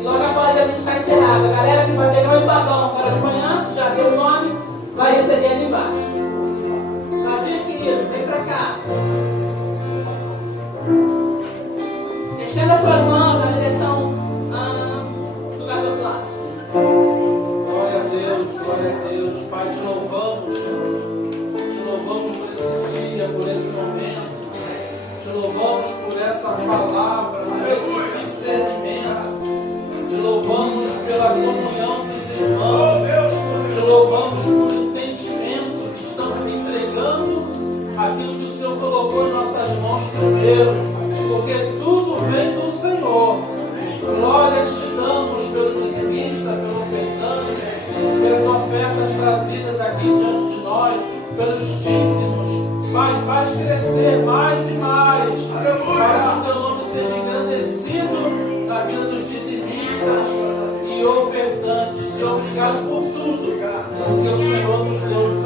E logo após a gente está encerrado. A galera que vai pegar o empadão agora de manhã, já deu o nome, vai receber ali embaixo. Valdir, querido, vem para cá. Estenda suas mãos na direção do gasofilácio. Glória a Deus, Pai, te louvamos por esse dia, por esse momento, te louvamos por essa palavra, por esse discernimento, te louvamos pela comunhão dos irmãos, te louvamos por entendimento que estamos entregando aquilo que o Senhor colocou em nossas mãos primeiro, porque tudo vem do Senhor. Glórias te damos pelo dizimista, pelo ofertante, pelas ofertas trazidas aqui diante de nós, pelos dízimos. Pai, faz crescer mais e mais, para que o teu nome seja engrandecido na vida dos dizimistas e ofertantes. E obrigado por tudo, porque o Senhor nos deu